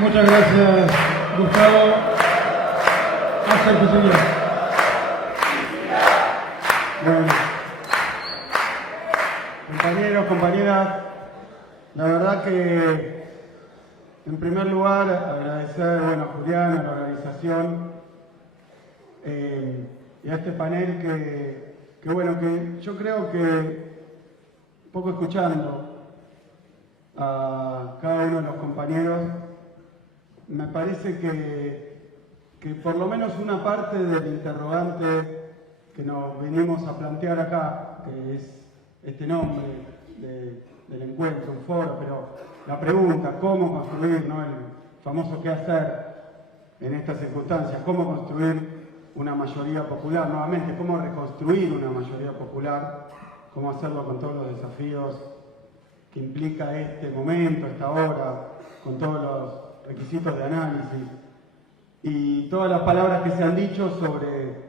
Muchas gracias, Gustavo. Hasta que señor. Bueno, compañeros, compañeras, la verdad que en primer lugar agradecer a Julián, a la organización y a este panel que yo creo que un poco escuchando a cada uno de los compañeros, me parece que por lo menos una parte del interrogante que nos venimos a plantear acá, que es este nombre del encuentro, un foro, pero la pregunta, ¿cómo construir, ¿no? El famoso qué hacer en estas circunstancias? ¿Cómo construir una mayoría popular? Nuevamente, ¿cómo reconstruir una mayoría popular? ¿Cómo hacerlo con todos los desafíos que implica este momento, esta hora, con todos los requisitos de análisis? Y todas las palabras que se han dicho sobre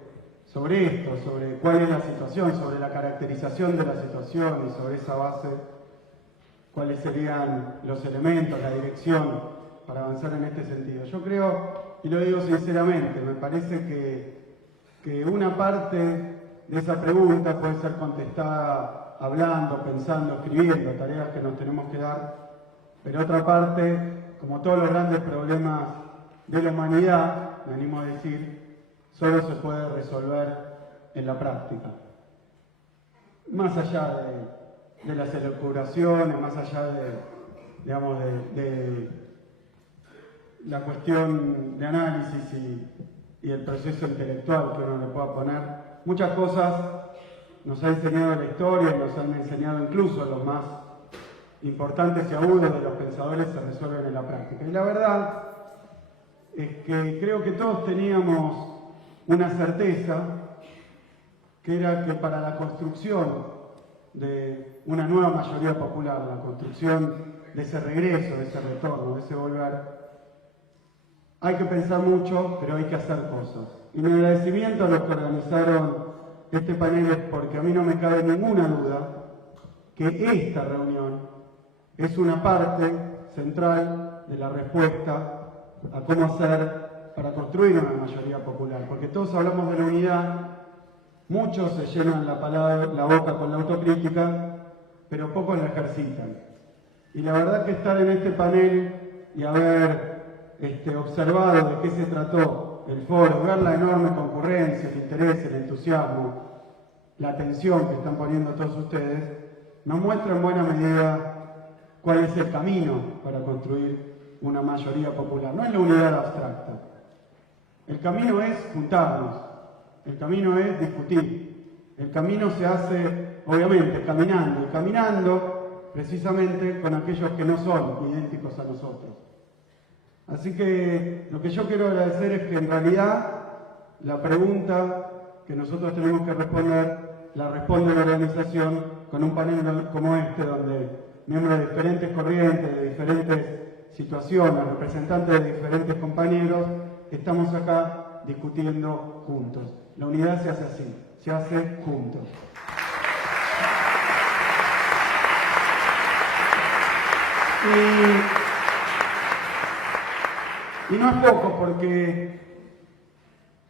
esto, sobre cuál es la situación, sobre la caracterización de la situación y sobre esa base, cuáles serían los elementos, la dirección para avanzar en este sentido. Yo creo, y lo digo sinceramente, me parece que una parte de esa pregunta puede ser contestada hablando, pensando, escribiendo, tareas que nos tenemos que dar, pero otra parte, como todos los grandes problemas de la humanidad, me animo a decir, solo se puede resolver en la práctica. Más allá de las elucubraciones, más allá de la cuestión de análisis y el proceso intelectual que uno le pueda poner, muchas cosas nos ha enseñado la historia y nos han enseñado incluso los más importantes y agudos de los pensadores se resuelven en la práctica. Y la verdad es que creo que todos teníamos una certeza, que era que para la construcción de una nueva mayoría popular, la construcción de ese regreso, de ese retorno, de ese volver, hay que pensar mucho, pero hay que hacer cosas. Y mi agradecimiento a los que organizaron este panel es porque a mí no me cabe ninguna duda que esta reunión es una parte central de la respuesta a cómo hacer para construir una mayoría popular, porque todos hablamos de la unidad, muchos se llenan la boca con la autocrítica, pero pocos la ejercitan. Y la verdad que estar en este panel y haber observado de qué se trató el foro, ver la enorme concurrencia, el interés, el entusiasmo, la atención que están poniendo todos ustedes, nos muestra en buena medida cuál es el camino para construir una mayoría popular. No es la unidad abstracta. El camino es juntarnos, el camino es discutir, el camino se hace, obviamente, caminando, y caminando precisamente con aquellos que no son idénticos a nosotros. Así que lo que yo quiero agradecer es que en realidad la pregunta que nosotros tenemos que responder, la responde la organización con un panel como este, donde miembros de diferentes corrientes, de diferentes situaciones, representantes de diferentes compañeros, estamos acá discutiendo juntos. La unidad se hace así, se hace juntos. Y no es poco, porque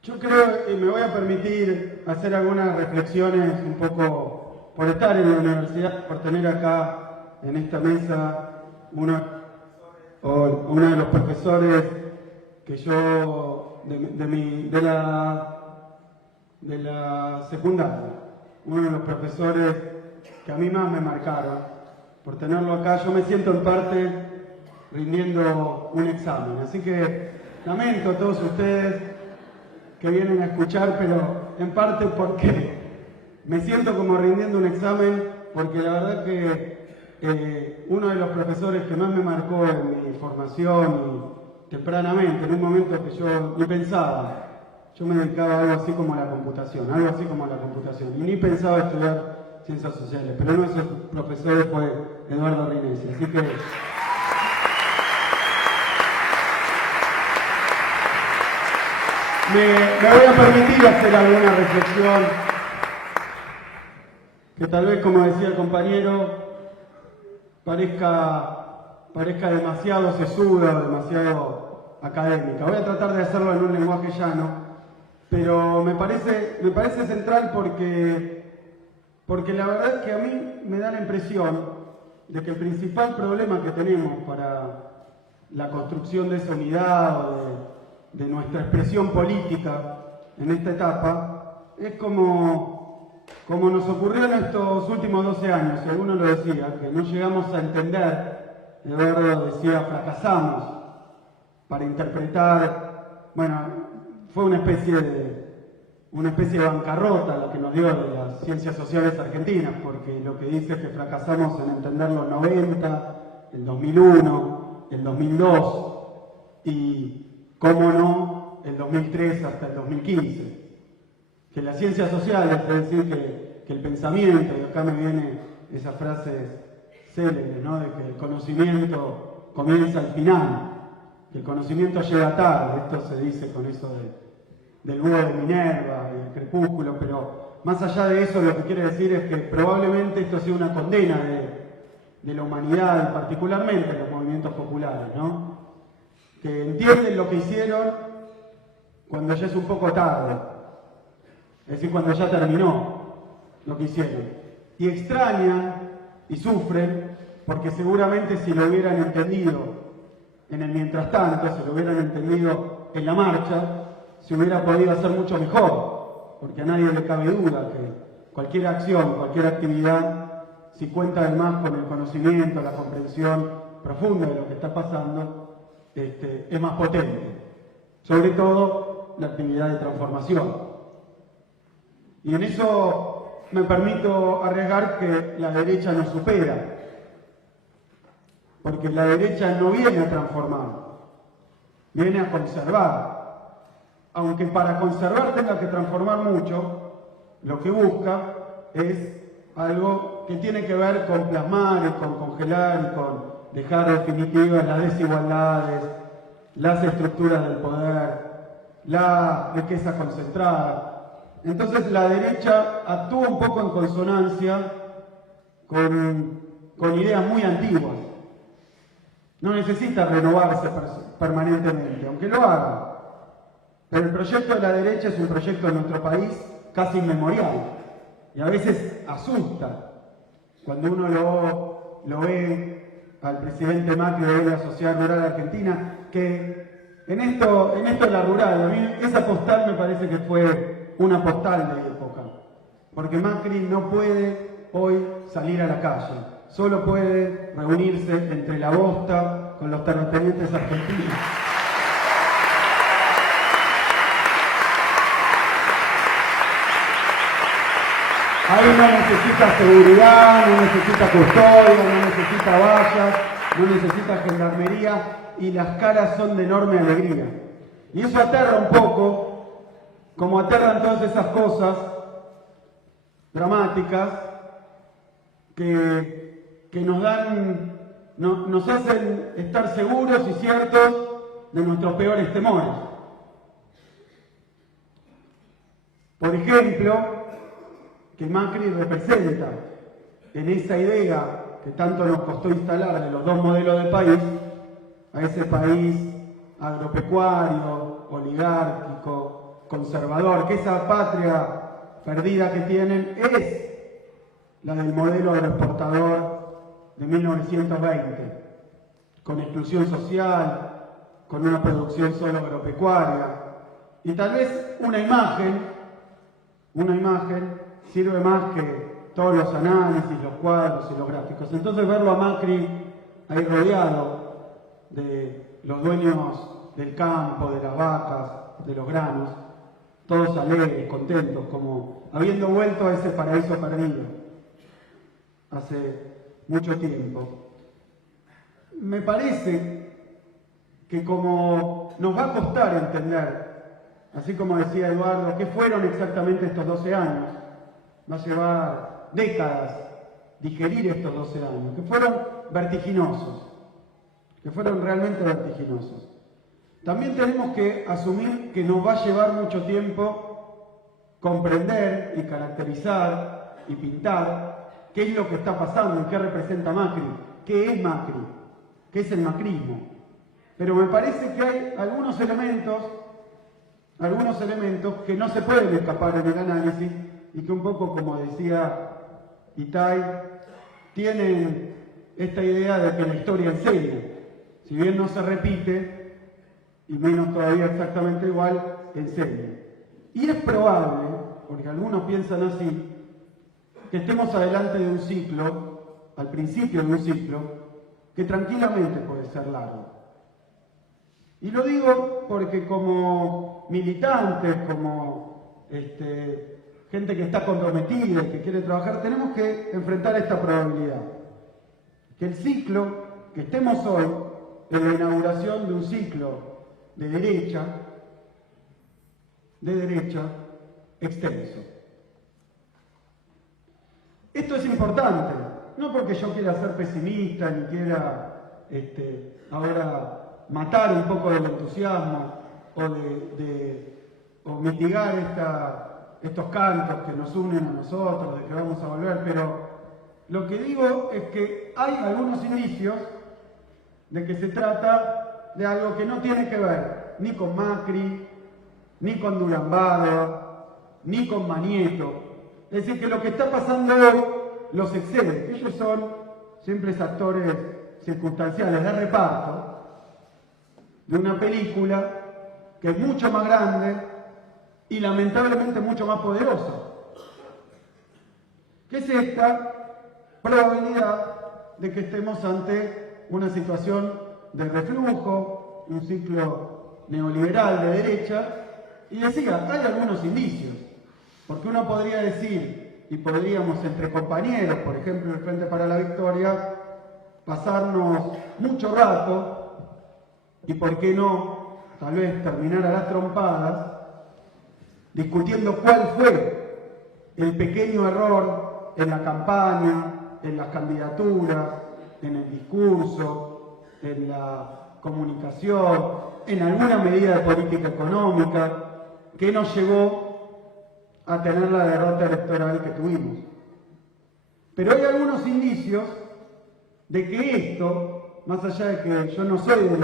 yo creo, y me voy a permitir hacer algunas reflexiones un poco por estar en la universidad, por tener acá en esta mesa uno de los profesores que yo, de la secundaria, uno de los profesores que a mí más me marcaron, por tenerlo acá, yo me siento en parte rindiendo un examen. Así que lamento a todos ustedes que vienen a escuchar, pero en parte porque me siento como rindiendo un examen, porque la verdad que uno de los profesores que más me marcó en mi formación y tempranamente, en un momento que yo ni pensaba, yo me dedicaba a algo así como la computación, y ni pensaba estudiar ciencias sociales, pero uno de esos profesores fue Eduardo Rinesi, así que me voy a permitir hacer alguna reflexión que tal vez, como decía el compañero, parezca parezca demasiado sesuda o demasiado académica. Voy a tratar de hacerlo en un lenguaje llano, pero me parece central porque la verdad es que a mí me da la impresión de que el principal problema que tenemos para la construcción de esa unidad o de nuestra expresión política en esta etapa es como nos ocurrió en estos últimos 12 años, y alguno lo decía, que no llegamos a entender, Eduardo decía, fracasamos para interpretar, bueno, fue una especie de bancarrota la que nos dio de las ciencias sociales argentinas, porque lo que dice es que fracasamos en entender los 90, el 2001, el 2002 y, cómo no, el 2003 hasta el 2015. Que las ciencias sociales, es decir, que el pensamiento, y acá me viene esas frases célebres, ¿no? De que el conocimiento comienza al final, que el conocimiento llega tarde, esto se dice con eso del búho de Minerva y el crepúsculo, pero más allá de eso lo que quiere decir es que probablemente esto sea una condena de la humanidad, y particularmente de los movimientos populares, ¿no? Que entienden lo que hicieron cuando ya es un poco tarde, es decir, cuando ya terminó lo que hicieron, y extrañan y sufren porque seguramente si lo hubieran entendido en el mientras tanto, si lo hubieran entendido en la marcha, se hubiera podido hacer mucho mejor, porque a nadie le cabe duda que cualquier acción, cualquier actividad, si cuenta además con el conocimiento, la comprensión profunda de lo que está pasando, es más potente, sobre todo la actividad de transformación. Y en eso me permito arriesgar que la derecha nos supera, porque la derecha no viene a transformar, viene a conservar. Aunque para conservar tenga que transformar mucho, lo que busca es algo que tiene que ver con plasmar y con congelar y con dejar definitivas las desigualdades, las estructuras del poder, la riqueza concentrada. Entonces la derecha actúa un poco en consonancia con ideas muy antiguas. No necesita renovarse permanentemente, aunque lo haga. Pero el proyecto de la derecha es un proyecto en nuestro país casi inmemorial y a veces asusta cuando uno lo ve al presidente Macri de la Sociedad Rural Argentina, que en esto de la rural, a mí esa postal me parece que fue una postal de época, porque Macri no puede hoy salir a la calle, solo puede reunirse entre la bosta con los terratenientes argentinos. Ahí no necesita seguridad, no necesita custodia, no necesita vallas, no necesita gendarmería y las caras son de enorme alegría. Y eso aterra un poco, como aterran todas esas cosas dramáticas que nos hacen estar seguros y ciertos de nuestros peores temores. Por ejemplo, que Macri representa en esa idea que tanto nos costó instalar de los dos modelos de país, a ese país agropecuario, oligárquico, conservador, que esa patria perdida que tienen es la del modelo agroexportador de 1920, con exclusión social, con una producción solo agropecuaria, y tal vez una imagen sirve más que todos los análisis, los cuadros y los gráficos. Entonces verlo a Macri ahí rodeado de los dueños del campo, de las vacas, de los granos, todos alegres, contentos, como habiendo vuelto a ese paraíso perdido hace mucho tiempo. Me parece que como nos va a costar entender, así como decía Eduardo, qué fueron exactamente estos 12 años, va a llevar décadas digerir estos 12 años, que fueron vertiginosos, que fueron realmente vertiginosos. También tenemos que asumir que nos va a llevar mucho tiempo comprender y caracterizar y pintar qué es lo que está pasando y qué representa Macri, qué es Macri, que es el macrismo. Pero me parece que hay algunos elementos que no se pueden escapar en el análisis y que un poco, como decía Itay, tienen esta idea de que la historia enseña. Si bien no se repite, y menos todavía exactamente igual, enseña. Y es probable, porque algunos piensan así, que estemos adelante de un ciclo, al principio de un ciclo, que tranquilamente puede ser largo. Y lo digo porque como militantes, como gente que está comprometida y que quiere trabajar, tenemos que enfrentar esta probabilidad. Que el ciclo, que estemos hoy en la inauguración de un ciclo de derecha extenso. Esto es importante, no porque yo quiera ser pesimista ni quiera ahora matar un poco del entusiasmo o mitigar estos cantos que nos unen a nosotros, de que vamos a volver, pero lo que digo es que hay algunos indicios de que se trata de algo que no tiene que ver ni con Macri, ni con Durambada, ni con Manieto. Es decir, que lo que está pasando hoy los excede, que ellos son simples actores circunstanciales de reparto de una película que es mucho más grande y lamentablemente mucho más poderosa, que es esta probabilidad de que estemos ante una situación de reflujo, un ciclo neoliberal de derecha, y decía, hay algunos indicios, porque uno podría decir, y podríamos entre compañeros, por ejemplo el Frente para la Victoria, pasarnos mucho rato, y por qué no, tal vez terminar a las trompadas, discutiendo cuál fue el pequeño error en la campaña, en las candidaturas, en el discurso, en la comunicación, en alguna medida de política económica, que nos llevó a tener la derrota electoral que tuvimos. Pero hay algunos indicios de que esto, más allá de que yo no soy de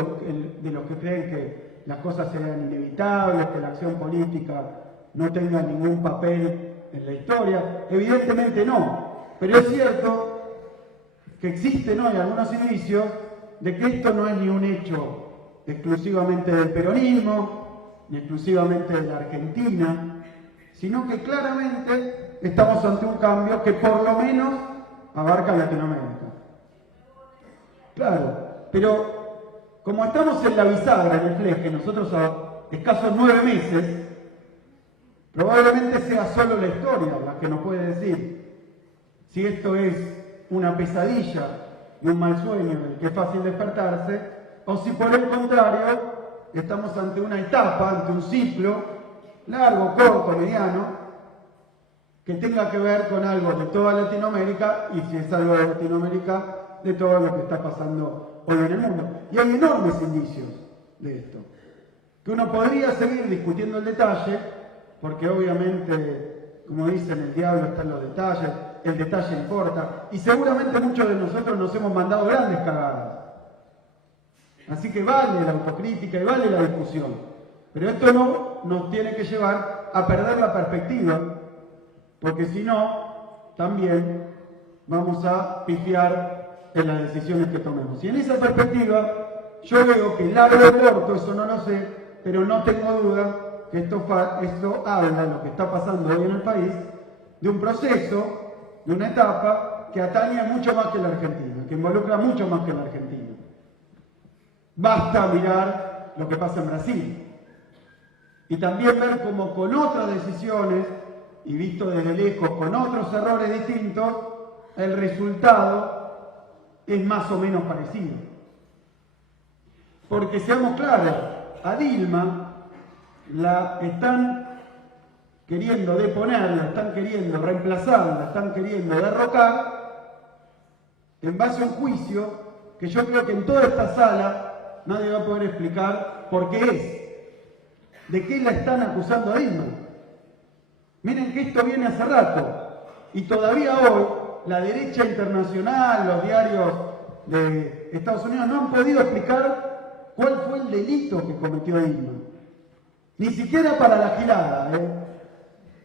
los que creen que las cosas sean inevitables, que la acción política no tenga ningún papel en la historia, evidentemente no, pero es cierto que existen hoy algunos indicios de que esto no es ni un hecho exclusivamente del peronismo, ni exclusivamente de la Argentina, sino que claramente estamos ante un cambio que por lo menos abarca Latinoamérica. Claro, pero como estamos en la bisagra, en el fleje, nosotros a escasos 9 meses, probablemente sea solo la historia la que nos puede decir si esto es una pesadilla y un mal sueño del que es fácil despertarse, o si por el contrario estamos ante una etapa, ante un ciclo, largo, corto, mediano, que tenga que ver con algo de toda Latinoamérica, y si es algo de Latinoamérica, de todo lo que está pasando hoy en el mundo. Y hay enormes indicios de esto, que uno podría seguir discutiendo el detalle, porque obviamente, como dicen, el diablo está en los detalles, el detalle importa, y seguramente muchos de nosotros nos hemos mandado grandes cagadas. Así que vale la autocrítica y vale la discusión, pero esto no nos tiene que llevar a perder la perspectiva, porque si no, también vamos a pifiar en las decisiones que tomemos. Y en esa perspectiva, yo veo que largo o corto, eso no lo sé, pero no tengo duda que esto habla de lo que está pasando hoy en el país, de un proceso, de una etapa que atañe mucho más que la Argentina, que involucra mucho más que la Argentina. Basta mirar lo que pasa en Brasil y también ver cómo con otras decisiones y visto desde lejos con otros errores distintos, el resultado es más o menos parecido. Porque seamos claros, a Dilma la están queriendo deponer, la están queriendo reemplazar, la están queriendo derrocar en base a un juicio que yo creo que en toda esta sala nadie va a poder explicar por qué es. ¿De qué la están acusando a Dilma? Miren que esto viene hace rato y todavía hoy la derecha internacional, los diarios de Estados Unidos no han podido explicar cuál fue el delito que cometió Dilma. Ni siquiera para la gilada, ¿eh?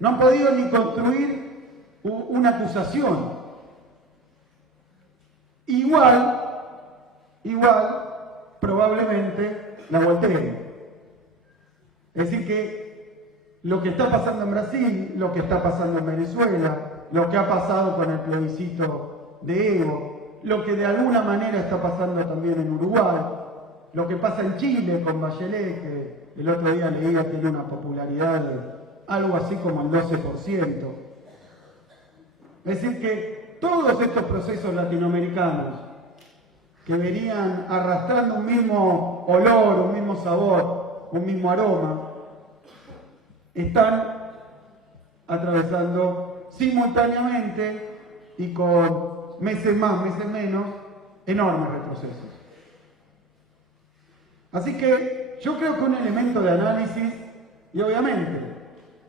No han podido ni construir una acusación. Igual, probablemente la volteen. Es decir que lo que está pasando en Brasil, lo que está pasando en Venezuela, lo que ha pasado con el plebiscito de Evo, lo que de alguna manera está pasando también en Uruguay, lo que pasa en Chile con Bachelet, que el otro día leía que tiene una popularidad de algo así como el 12%. Es decir que todos estos procesos latinoamericanos que venían arrastrando un mismo olor, un mismo sabor, un mismo aroma, están atravesando simultáneamente y con meses más, meses menos, enormes retrocesos. Así que yo creo que un elemento de análisis, y obviamente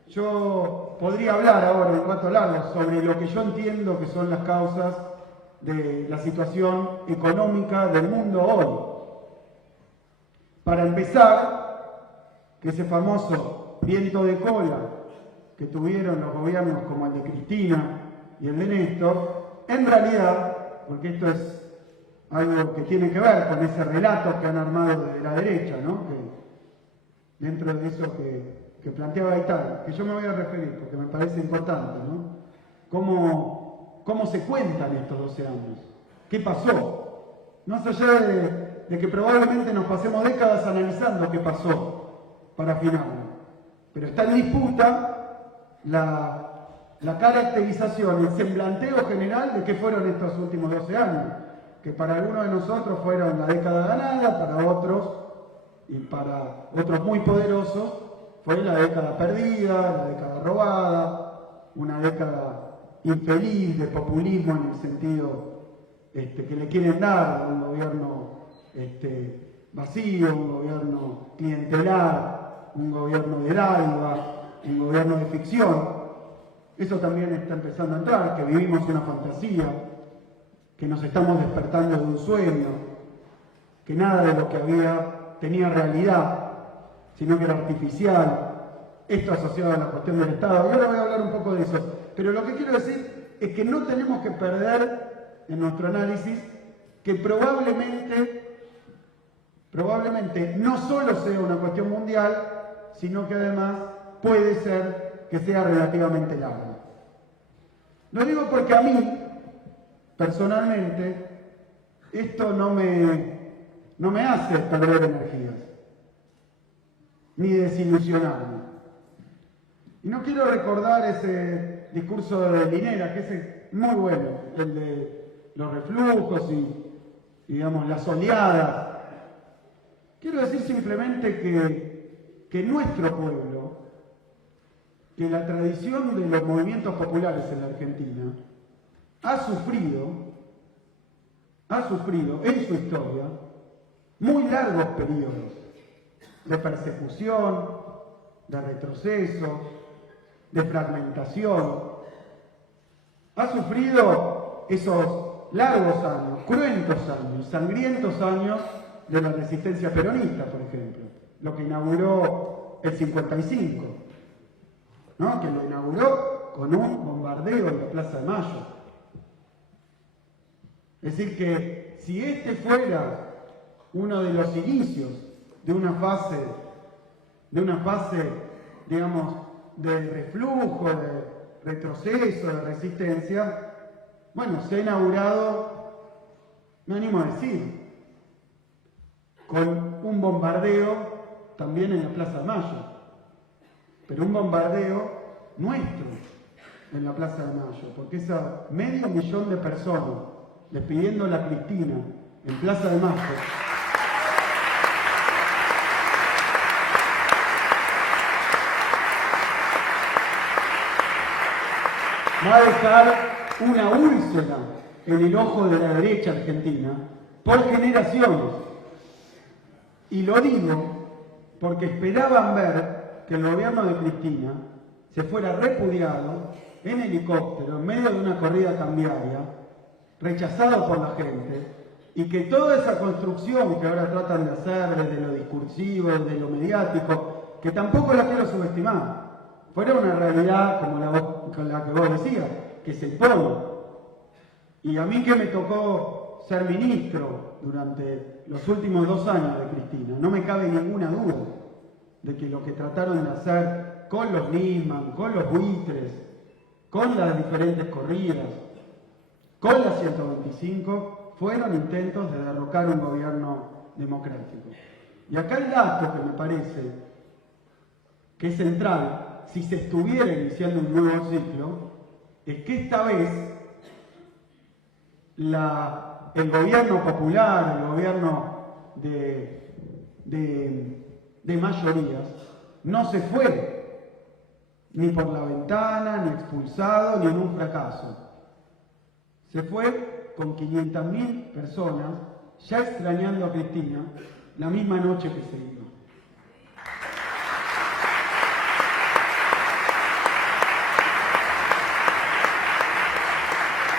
yo podría hablar ahora un rato largo sobre lo que yo entiendo que son las causas de la situación económica del mundo hoy. Para empezar, que ese famoso viento de cola que tuvieron los gobiernos como el de Cristina y el de Néstor, en realidad, porque esto es algo que tiene que ver con ese relato que han armado desde la derecha, ¿no? Que dentro de eso que planteaba Gaitán, que yo me voy a referir porque me parece importante, ¿no? ¿Cómo se cuentan estos 12 años? ¿Qué pasó? Más allá de que probablemente nos pasemos décadas analizando qué pasó para afinarlo. Pero está en disputa la caracterización, el semblanteo general de qué fueron estos últimos 12 años, que para algunos de nosotros fueron la década ganada, para otros, y para otros muy poderosos, fue la década perdida, la década robada, una década infeliz de populismo en el sentido que le quieren dar a un gobierno vacío, un gobierno clientelar, un gobierno de dádiva, un gobierno de ficción. Eso también está empezando a entrar, que vivimos una fantasía, que nos estamos despertando de un sueño, que nada de lo que había tenía realidad, sino que era artificial. Esto asociado a la cuestión del Estado. Y ahora voy a hablar un poco de eso. Pero lo que quiero decir es que no tenemos que perder en nuestro análisis que probablemente no solo sea una cuestión mundial, sino que además puede ser que sea relativamente larga. Lo digo porque a mí, personalmente, esto no me hace perder energías, ni desilusionarme. Y no quiero recordar ese discurso de Linera, que es muy bueno, el de los reflujos y digamos, las oleadas. Quiero decir simplemente que nuestro pueblo, que la tradición de los movimientos populares en la Argentina, ha sufrido en su historia muy largos periodos de persecución, de retroceso, de fragmentación. Ha sufrido esos largos años, cruentos años, sangrientos años de la resistencia peronista, por ejemplo, lo que inauguró el 55, ¿no? Que lo inauguró con un bombardeo en la Plaza de Mayo. Es decir que si este fuera uno de los inicios de una fase, digamos, de reflujo, de retroceso, de resistencia, bueno, se ha inaugurado, me animo a decir, con un bombardeo también en la Plaza de Mayo, pero un bombardeo nuestro en la Plaza de Mayo, porque esa 500.000 de personas despidiendo a la Cristina en Plaza de Mayo va a dejar una úlcera en el ojo de la derecha argentina por generaciones. Y lo digo porque esperaban ver que el gobierno de Cristina se fuera repudiado en helicóptero, en medio de una corrida cambiaria, rechazado por la gente, y que toda esa construcción que ahora tratan de hacer desde lo discursivo, desde lo mediático, que tampoco la quiero subestimar, fuera una realidad con la que vos decías, que se impone. Y a mí que me tocó ser ministro durante los últimos 2 años de Cristina, no me cabe ninguna duda de que lo que trataron de hacer con los Nisman, con los buitres, con las diferentes corridas, con la 125, fueron intentos de derrocar un gobierno democrático. Y acá el dato que me parece que es central, si se estuviera iniciando un nuevo ciclo, es que esta vez el gobierno popular, el gobierno de mayorías, no se fue ni por la ventana, ni expulsado, ni en un fracaso. Se fue con 500.000 personas, ya extrañando a Cristina, la misma noche que se iba.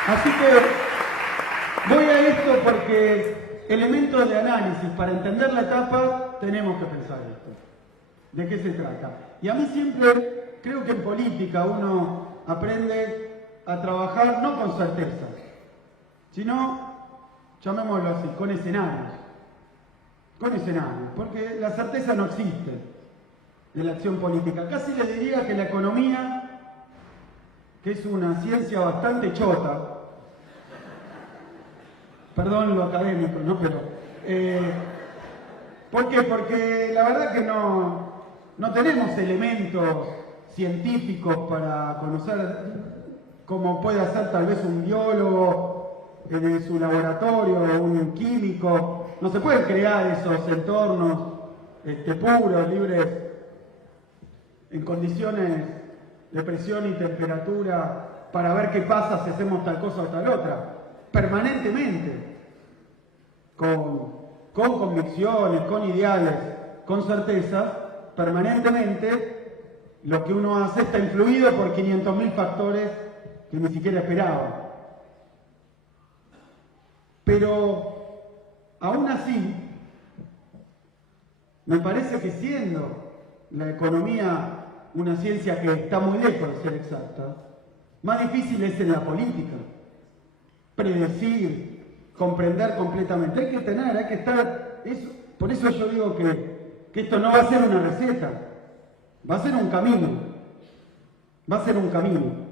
Así que voy a esto porque elementos de análisis para entender la etapa tenemos que pensar esto. ¿De qué se trata? Y a mí siempre creo que en política uno aprende a trabajar no con certezas, sino, llamémoslo así, con escenarios. Con escenarios, porque la certeza no existe en la acción política. Casi le diría que la economía, que es una ciencia bastante chota, perdón lo académico, ¿no? Pero, ¿por qué? Porque la verdad que no tenemos elementos científicos para conocer cómo puede hacer tal vez un biólogo en su laboratorio o un químico. No se pueden crear esos entornos puros, libres, en condiciones de presión y temperatura para ver qué pasa si hacemos tal cosa o tal otra. Permanentemente, con convicciones, con ideales, con certezas, permanentemente lo que uno hace está influido por 500.000 factores que ni siquiera esperaba. Pero aún así, me parece que siendo la economía una ciencia que está muy lejos de ser exacta, más difícil es en la política. Predecir, comprender completamente. Hay que estar, por eso yo digo que esto no va a ser una receta, va a ser un camino, va a ser un camino.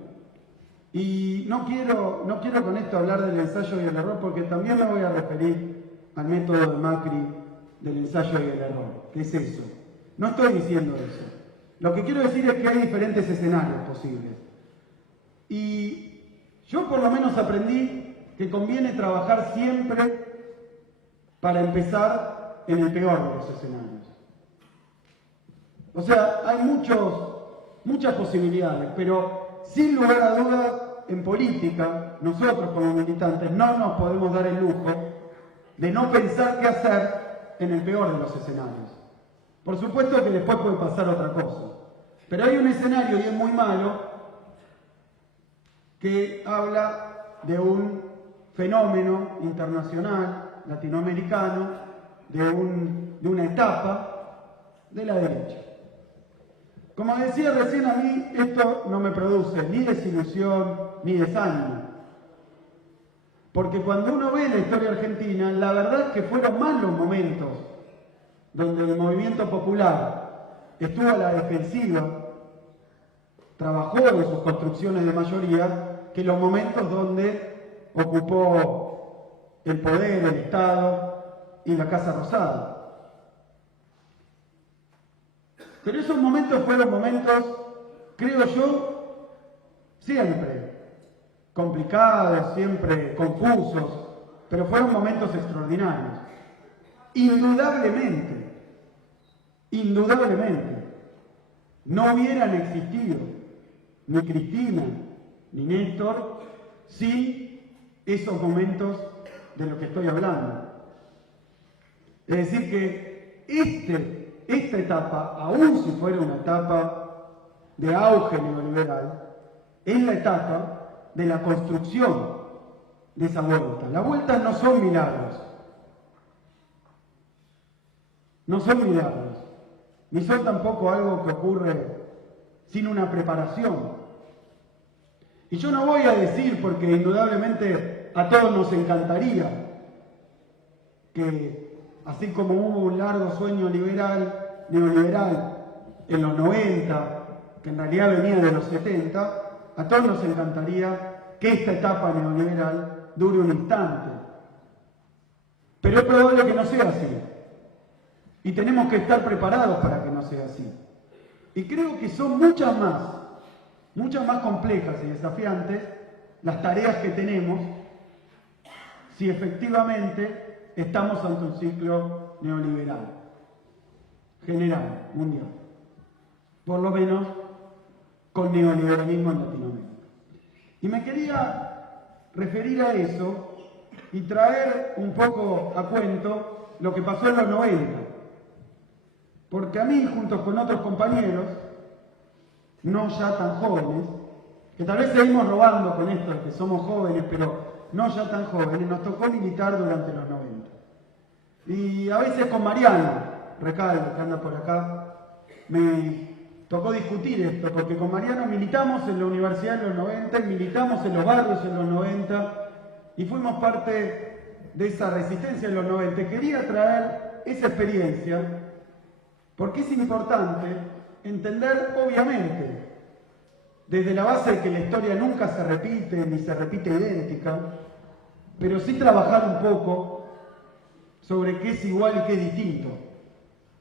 Y no quiero con esto hablar del ensayo y el error, porque también me voy a referir al método de Macri del ensayo y el error, que es eso. No estoy diciendo eso. Lo que quiero decir es que hay diferentes escenarios posibles. Y yo por lo menos aprendí que conviene trabajar siempre para empezar en el peor de los escenarios. O sea, hay muchas posibilidades, pero sin lugar a dudas, en política, nosotros como militantes no nos podemos dar el lujo de no pensar qué hacer en el peor de los escenarios. Por supuesto que después puede pasar otra cosa, pero hay un escenario, y es muy malo, que habla de un fenómeno internacional, latinoamericano, de una etapa de la derecha. Como decía recién, a mí esto no me produce ni desilusión ni desánimo. Porque cuando uno ve la historia argentina, la verdad es que fueron más los momentos donde el movimiento popular estuvo a la defensiva, trabajó en sus construcciones de mayoría, que los momentos donde ocupó el poder, el Estado y la Casa Rosada. Pero esos momentos fueron momentos, creo yo, siempre complicados, siempre confusos, pero fueron momentos extraordinarios. Indudablemente, no hubieran existido ni Cristina ni Néstor sin esos momentos de los que estoy hablando. Es decir que esta etapa, aun si fuera una etapa de auge neoliberal, es la etapa de la construcción de esa vuelta. Las vueltas no son milagros, no son milagros, ni son tampoco algo que ocurre sin una preparación. Y yo no voy a decir, porque indudablemente a todos nos encantaría que, así como hubo un largo sueño neoliberal en los 90, que en realidad venía de los 70, a todos nos encantaría que esta etapa neoliberal dure un instante. Pero es probable que no sea así. Y tenemos que estar preparados para que no sea así. Y creo que son muchas más complejas y desafiantes las tareas que tenemos si efectivamente estamos ante un ciclo neoliberal, general, mundial. Por lo menos con neoliberalismo en Latinoamérica. Y me quería referir a eso y traer un poco a cuento lo que pasó en los 90. Porque a mí, junto con otros compañeros, no ya tan jóvenes, que tal vez seguimos robando con esto de que somos jóvenes, pero no ya tan jóvenes, nos tocó militar durante los 90. Y a veces con Mariano Recalde, que anda por acá, me tocó discutir esto, porque con Mariano militamos en la universidad en los 90, y militamos en los barrios en los 90, y fuimos parte de esa resistencia en los 90. Quería traer esa experiencia, porque es importante entender, obviamente, desde la base de que la historia nunca se repite, ni se repite idéntica, pero sí trabajar un poco sobre qué es igual y qué es distinto,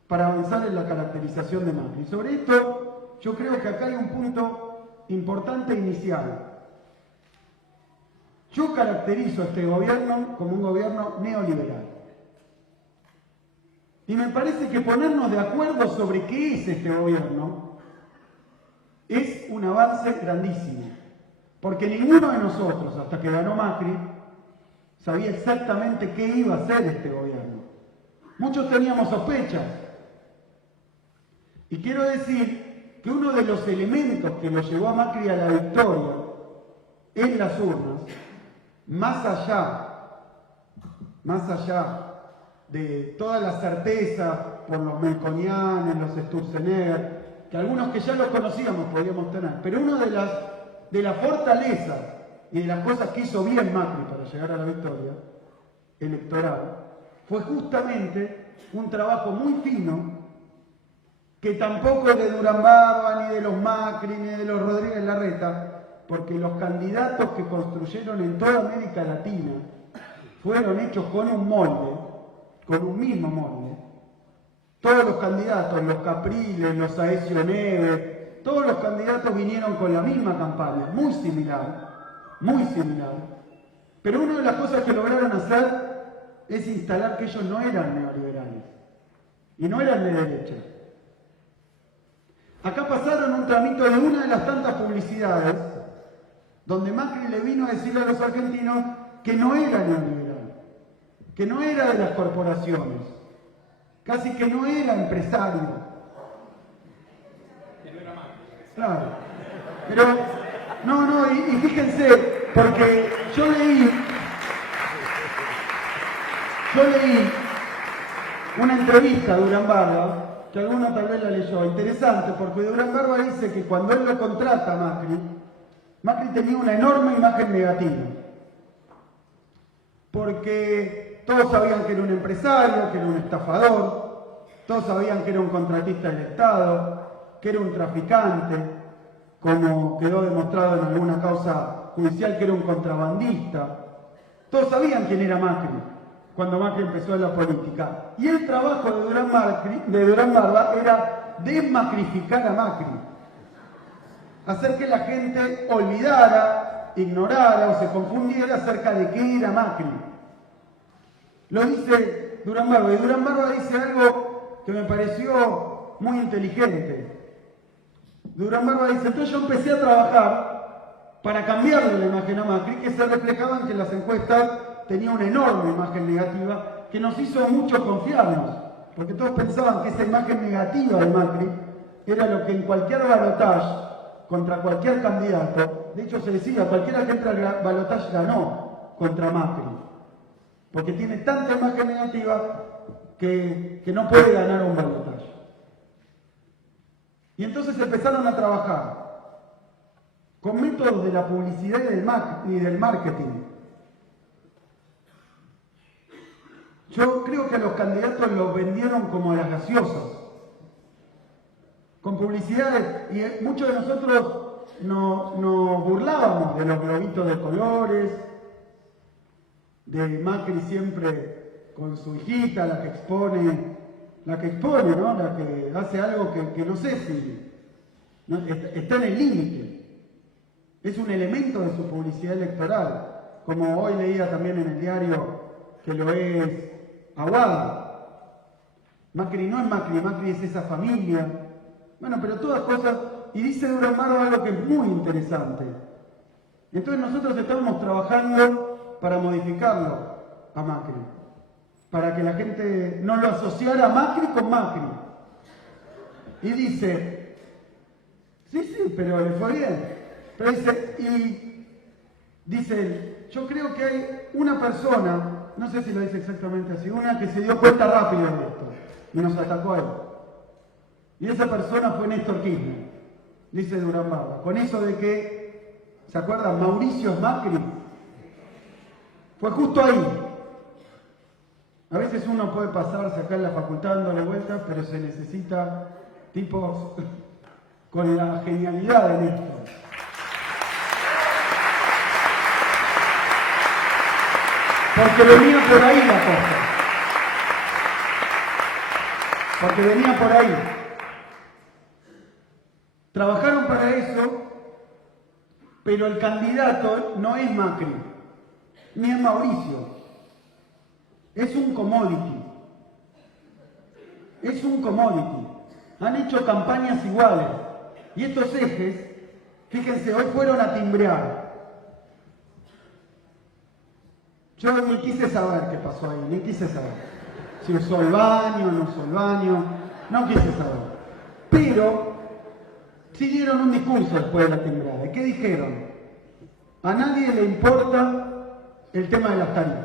para avanzar en la caracterización de Macri. Sobre esto, yo creo que acá hay un punto importante inicial. Yo caracterizo a este gobierno como un gobierno neoliberal. Y me parece que ponernos de acuerdo sobre qué es este gobierno es un avance grandísimo. Porque ninguno de nosotros, hasta que ganó Macri, sabía exactamente qué iba a hacer este gobierno. Muchos teníamos sospechas. Y quiero decir que uno de los elementos que lo llevó a Macri a la victoria en las urnas, más allá de todas las certezas por los Melconianes, los Sturzenegger, que algunos que ya los conocíamos podíamos tener, pero una de las fortalezas y de las cosas que hizo bien Macri para llegar a la victoria electoral fue justamente un trabajo muy fino, que tampoco es de Durán Barba, ni de los Macri, ni de los Rodríguez Larreta, porque los candidatos que construyeron en toda América Latina fueron hechos con un molde, con un mismo molde. Todos los candidatos, los Capriles, los Aécio Neves, todos los candidatos vinieron con la misma campaña, muy similar, pero una de las cosas que lograron hacer es instalar que ellos no eran neoliberales y no eran de derecha. Acá pasaron un tramito de una de las tantas publicidades donde Macri le vino a decirle a los argentinos que no era neoliberal, que no era de las corporaciones, casi que no era empresario. Que no era Macri. Claro. Pero, no, y fíjense, porque yo leí una entrevista a Durán Barba, que alguno tal vez la leyó, interesante, porque Durán Barba dice que cuando él lo contrata a Macri tenía una enorme imagen negativa. Porque todos sabían que era un empresario, que era un estafador, todos sabían que era un contratista del Estado, que era un traficante, como quedó demostrado en alguna causa judicial que era un contrabandista. Todos sabían quién era Macri cuando Macri empezó en la política. Y el trabajo de Durán Barba era desmacrificar a Macri. Hacer que la gente olvidara, ignorara o se confundiera acerca de qué era Macri. Lo dice Durán Barba, y Durán Barba dice algo que me pareció muy inteligente. Durán Barba dice, entonces yo empecé a trabajar para cambiarle la imagen a Macri, que se reflejaba en que las encuestas tenía una enorme imagen negativa que nos hizo mucho confiarnos, porque todos pensaban que esa imagen negativa de Macri era lo que en cualquier balotaje contra cualquier candidato, de hecho se decía, cualquiera que entra al balotaje ganó contra Macri, porque tiene tanta imagen negativa que no puede ganar un balotaje. Y entonces empezaron a trabajar con métodos de la publicidad y del marketing. Yo creo que a los candidatos los vendieron como a las gaseosas, con publicidades, y muchos de nosotros nos burlábamos de los globitos de colores, de Macri siempre con su hijita, la que expone, ¿no? La que hace algo que no sé si ¿no? Está en el límite. Es un elemento de su publicidad electoral, como hoy leía también en el diario que lo es Aguado. Macri no es Macri, Macri es esa familia. Bueno, pero todas cosas, y dice Durán Barba algo que es muy interesante. Entonces nosotros estamos trabajando para modificarlo a Macri, para que la gente no lo asociara a Macri con Macri. Y dice, sí, pero le fue bien. Pero dice él, yo creo que hay una persona, no sé si lo dice exactamente así, una que se dio cuenta rápido de esto y nos atacó a él. Y esa persona fue Néstor Kirchner, dice Durán Barba, con eso de que, ¿se acuerdan? Mauricio Macri. Fue justo ahí. A veces uno puede pasarse acá en la facultad dándole vueltas, pero se necesita tipos con la genialidad de Néstor. Porque venía por ahí la cosa. Porque venía por ahí. Trabajaron para eso, pero el candidato no es Macri, ni es Mauricio. Es un commodity. Es un commodity. Han hecho campañas iguales. Y estos ejes, fíjense, hoy fueron a timbrear. Yo ni quise saber qué pasó ahí, ni quise saber. Si usó el baño, no usó el baño, no quise saber. Pero siguieron un discurso después de la timbrada. ¿Qué dijeron? A nadie le importa el tema de las tarifas.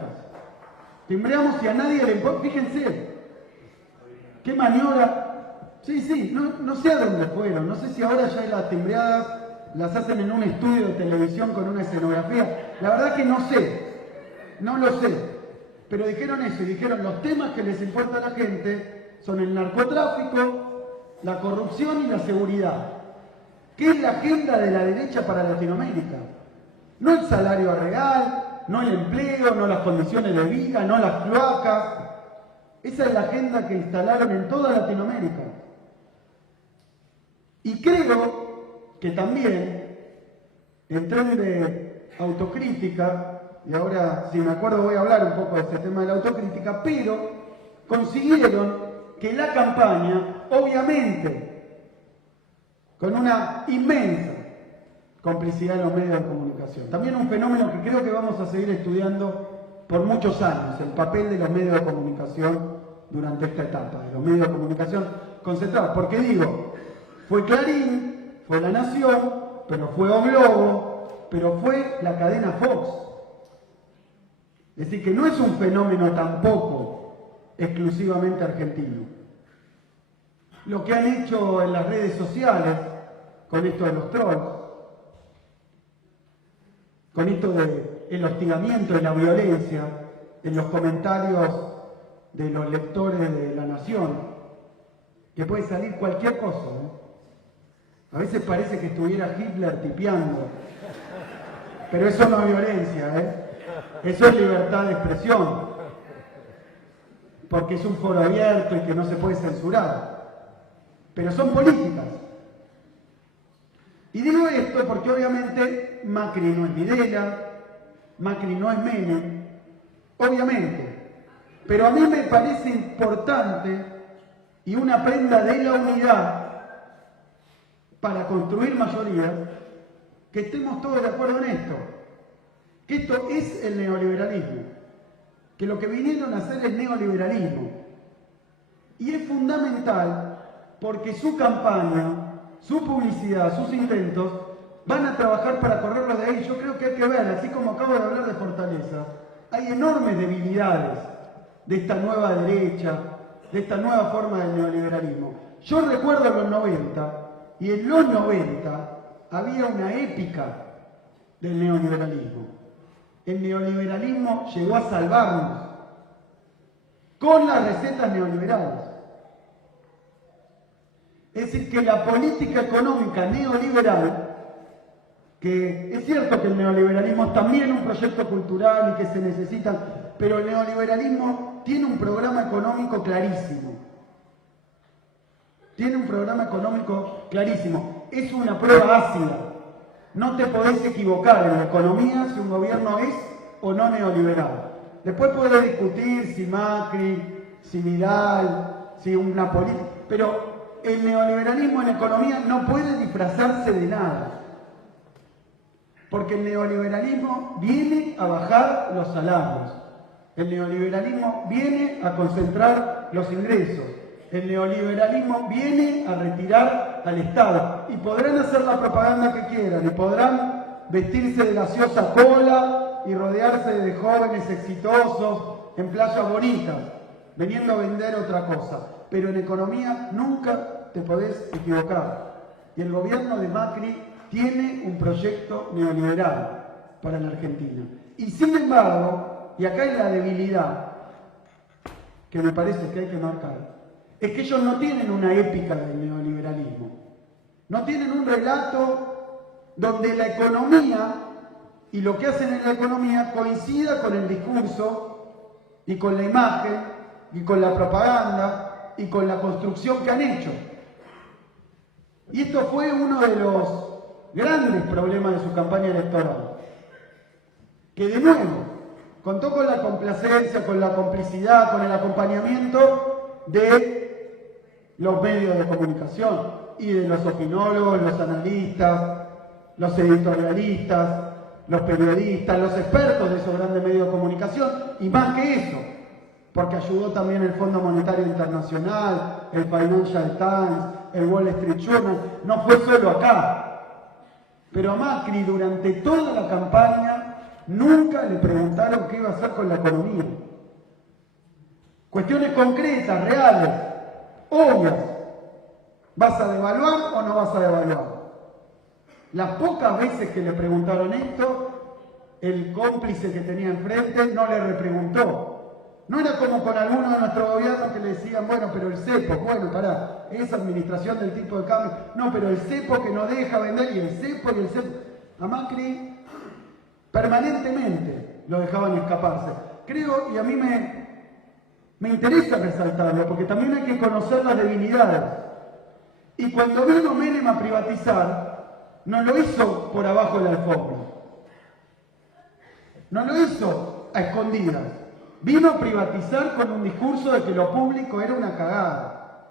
Timbreamos y a nadie le importa. Fíjense, qué maniobra. Sí, no sé a dónde fueron. No sé si ahora ya las timbreadas las hacen en un estudio de televisión con una escenografía. La verdad que no sé. No lo sé, pero dijeron eso, y dijeron los temas que les importa a la gente son el narcotráfico, la corrupción y la seguridad, que es la agenda de la derecha para Latinoamérica. No el salario real, no el empleo, no las condiciones de vida, no las cloacas. Esa es la agenda que instalaron en toda Latinoamérica. Y creo que también, en tren de autocrítica, y ahora, si me acuerdo, voy a hablar un poco de este tema de la autocrítica, pero consiguieron que la campaña, obviamente, con una inmensa complicidad de los medios de comunicación, también un fenómeno que creo que vamos a seguir estudiando por muchos años, el papel de los medios de comunicación durante esta etapa, de los medios de comunicación concentrados, porque digo, fue Clarín, fue La Nación, pero fue O Globo, pero fue la cadena Fox. Es decir, que no es un fenómeno tampoco exclusivamente argentino. Lo que han hecho en las redes sociales, con esto de los trolls, con esto del hostigamiento y la violencia, en los comentarios de los lectores de La Nación, que puede salir cualquier cosa, A veces parece que estuviera Hitler tipeando, pero eso no es violencia, Eso es libertad de expresión, porque es un foro abierto y que no se puede censurar. Pero son políticas. Y digo esto porque obviamente Macri no es Videla, Macri no es Menem, obviamente. Pero a mí me parece importante y una prenda de la unidad para construir mayorías, que estemos todos de acuerdo en esto. Que esto es el neoliberalismo, que lo que vinieron a hacer es neoliberalismo. Y es fundamental porque su campaña, su publicidad, sus intentos, van a trabajar para correrlos de ahí. Yo creo que hay que ver, así como acabo de hablar de Fortaleza, hay enormes debilidades de esta nueva derecha, de esta nueva forma del neoliberalismo. Yo recuerdo los 90, y en los 90 había una épica del neoliberalismo. El neoliberalismo llegó a salvarnos con las recetas neoliberales. Es decir, que la política económica neoliberal, que es cierto que el neoliberalismo es también un proyecto cultural y que se necesita, pero el neoliberalismo tiene un programa económico clarísimo. Tiene un programa económico clarísimo. Es una prueba ácida. No te podés equivocar en la economía si un gobierno es o no neoliberal. Después podés discutir si Macri, si Vidal, si una política, pero el neoliberalismo en economía no puede disfrazarse de nada. Porque el neoliberalismo viene a bajar los salarios. El neoliberalismo viene a concentrar los ingresos. El neoliberalismo viene a retirar al Estado. Y podrán hacer la propaganda que quieran, y podrán vestirse de gaseosa cola y rodearse de jóvenes exitosos en playas bonitas, veniendo a vender otra cosa. Pero en economía nunca te podés equivocar. Y el gobierno de Macri tiene un proyecto neoliberal para la Argentina. Y sin embargo, y acá es la debilidad que me parece que hay que marcar, es que ellos no tienen una épica del neoliberalismo. No tienen un relato donde la economía y lo que hacen en la economía coincida con el discurso y con la imagen y con la propaganda y con la construcción que han hecho. Y esto fue uno de los grandes problemas de su campaña electoral, que de nuevo contó con la complacencia, con la complicidad, con el acompañamiento de los medios de comunicación y de los opinólogos, los analistas, los editorialistas, los periodistas, los expertos de esos grandes medios de comunicación, y más que eso, porque ayudó también el Fondo Monetario Internacional, el Financial Times, el Wall Street Journal. No fue solo acá. Pero a Macri durante toda la campaña nunca le preguntaron qué iba a hacer con la economía. Cuestiones concretas, reales, obvias. ¿Vas a devaluar o no vas a devaluar? Las pocas veces que le preguntaron esto, el cómplice que tenía enfrente no le repreguntó. No era como con algunos de nuestros gobiernos que le decían, bueno, pero el cepo, bueno, pará, esa administración del tipo de cambio, no, pero el cepo que no deja vender, y el cepo. A Macri permanentemente lo dejaban escaparse. Creo, y a mí me interesa resaltarlo, porque también hay que conocer las debilidades. Y cuando vino Menem a privatizar, no lo hizo por abajo de la alfombra. No lo hizo a escondidas. Vino a privatizar con un discurso de que lo público era una cagada,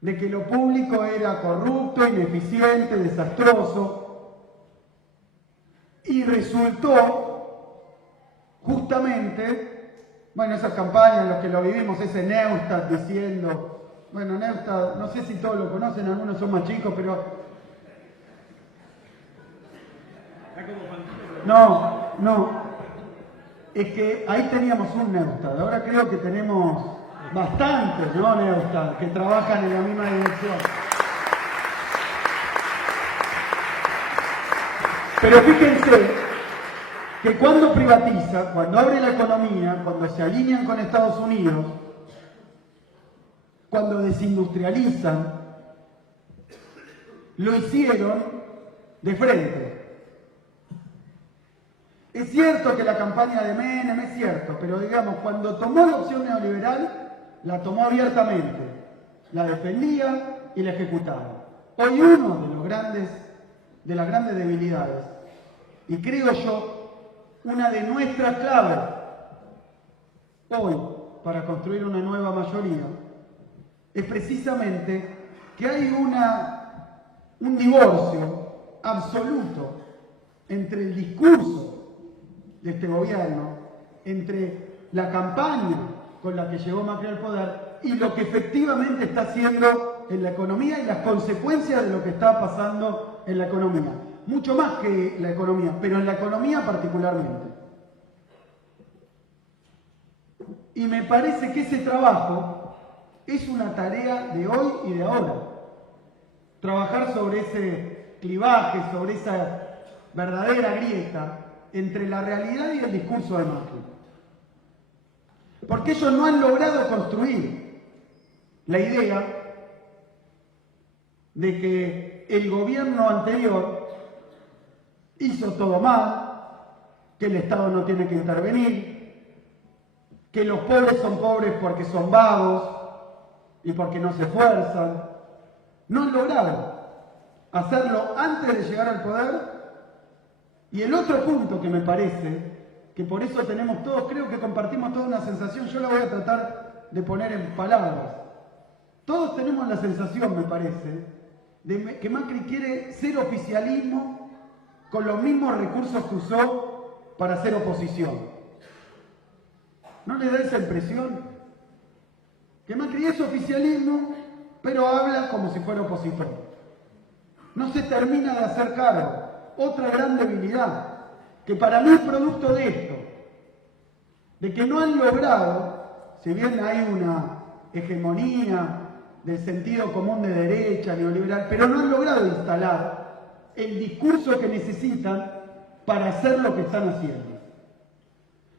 de que lo público era corrupto, ineficiente, desastroso, y resultó justamente, bueno, esas campañas en las que lo vivimos, ese Neustadt diciendo, bueno, Neustadt, no sé si todos lo conocen, algunos son más chicos, pero... No. Es que ahí teníamos un Neustadt, ahora creo que tenemos bastantes, ¿no? Neustadt, que trabajan en la misma dirección. Pero fíjense que cuando privatiza, cuando abre la economía, cuando se alinean con Estados Unidos, cuando desindustrializan, lo hicieron de frente. Es cierto que la campaña de Menem, es cierto, pero digamos, cuando tomó la opción neoliberal, la tomó abiertamente, la defendía y la ejecutaba. Hoy uno de las grandes debilidades, y creo yo, una de nuestras claves hoy para construir una nueva mayoría, es precisamente que hay un divorcio absoluto entre el discurso de este gobierno, entre la campaña con la que llegó Macri al poder y lo que efectivamente está haciendo en la economía y las consecuencias de lo que está pasando en la economía. Mucho más que la economía, pero en la economía particularmente. Y me parece que ese trabajo es una tarea de hoy y de ahora. Trabajar sobre ese clivaje, sobre esa verdadera grieta entre la realidad y el discurso de Macri. Porque ellos no han logrado construir la idea de que el gobierno anterior hizo todo mal, que el Estado no tiene que intervenir, que los pobres son pobres porque son vagos y porque no se esfuerzan. No han logrado hacerlo antes de llegar al poder. Y el otro punto que me parece, que por eso tenemos todos, creo que compartimos toda una sensación, yo la voy a tratar de poner en palabras. Todos tenemos la sensación, me parece, de que Macri quiere ser oficialismo con los mismos recursos que usó para hacer oposición. ¿No le da esa impresión? Que Macri es oficialismo, pero habla como si fuera opositor. No se termina de hacer cargo. Otra gran debilidad, que para mí es producto de esto, de que no han logrado, si bien hay una hegemonía del sentido común de derecha, neoliberal, pero no han logrado instalar el discurso que necesitan para hacer lo que están haciendo.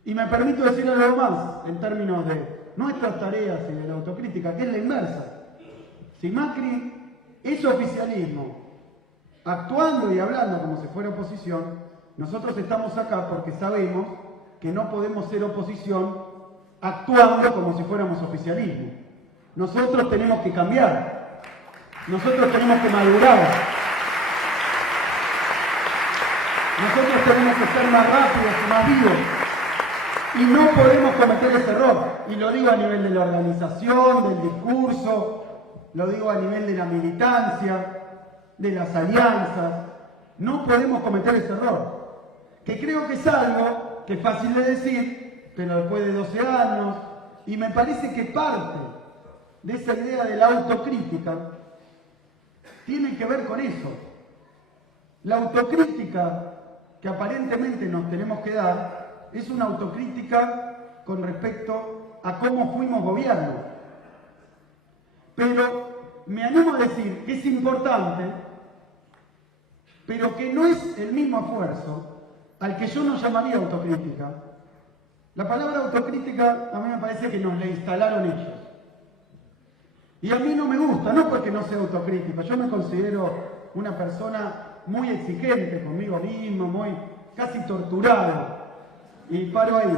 Y me permito decir algo más en términos de nuestras tareas y de la autocrítica, que es la inversa. Si Macri es oficialismo, actuando y hablando como si fuera oposición, nosotros estamos acá porque sabemos que no podemos ser oposición actuando como si fuéramos oficialismo. Nosotros tenemos que cambiar, nosotros tenemos que madurar, nosotros tenemos que ser más rápidos y más vivos. Y no podemos cometer ese error. Y lo digo a nivel de la organización, del discurso, lo digo a nivel de la militancia, de las alianzas. No podemos cometer ese error, que creo que es algo que es fácil de decir, pero después de 12 años, y me parece que parte de esa idea de la autocrítica tiene que ver con eso. La autocrítica que aparentemente nos tenemos que dar es una autocrítica con respecto a cómo fuimos gobierno. Pero me animo a decir que es importante, pero que no es el mismo esfuerzo al que yo no llamaría autocrítica. La palabra autocrítica a mí me parece que nos la instalaron ellos. Y a mí no me gusta, no porque no sea autocrítica, yo me considero una persona muy exigente conmigo mismo, muy casi torturado, y paro ahí.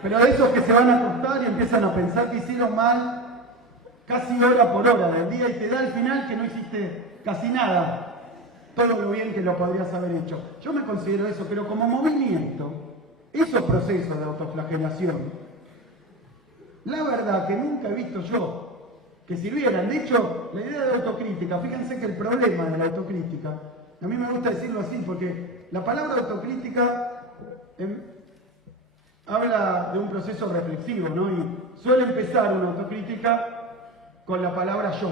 Pero esos que se van a acostar y empiezan a pensar que hicieron mal casi hora por hora del día y te da al final que no hiciste casi nada, todo lo bien que lo podrías haber hecho. Yo me considero eso, pero como movimiento, esos procesos de autoflagelación, la verdad que nunca he visto yo que sirvieran. De hecho, la idea de autocrítica, fíjense que el problema de la autocrítica, a mí me gusta decirlo así, porque la palabra autocrítica habla de un proceso reflexivo, ¿no? Y suele empezar una autocrítica con la palabra yo.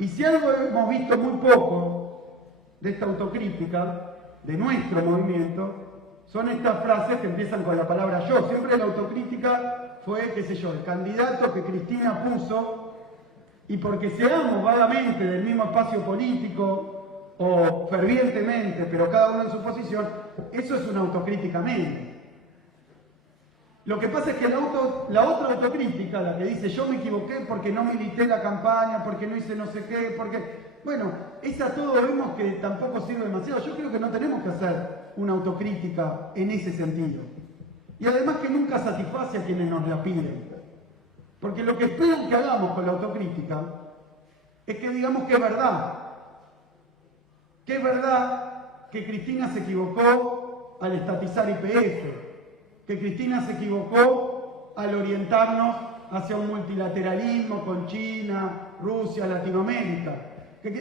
Y si algo hemos visto muy poco de esta autocrítica, de nuestro movimiento, son estas frases que empiezan con la palabra yo. Siempre la autocrítica fue, qué sé yo, el candidato que Cristina puso, y porque seamos vagamente del mismo espacio político o fervientemente, pero cada uno en su posición, eso es una autocrítica menos. Lo que pasa es que la otra autocrítica, la que dice yo me equivoqué porque no milité la campaña, porque no hice no sé qué, porque... Bueno, esa todos vemos que tampoco sirve demasiado. Yo creo que no tenemos que hacer una autocrítica en ese sentido. Y además que nunca satisface a quienes nos la piden. Porque lo que esperan que hagamos con la autocrítica es que digamos que es verdad. Que es verdad que Cristina se equivocó al estatizar YPF. Que Cristina se equivocó al orientarnos hacia un multilateralismo con China, Rusia, Latinoamérica.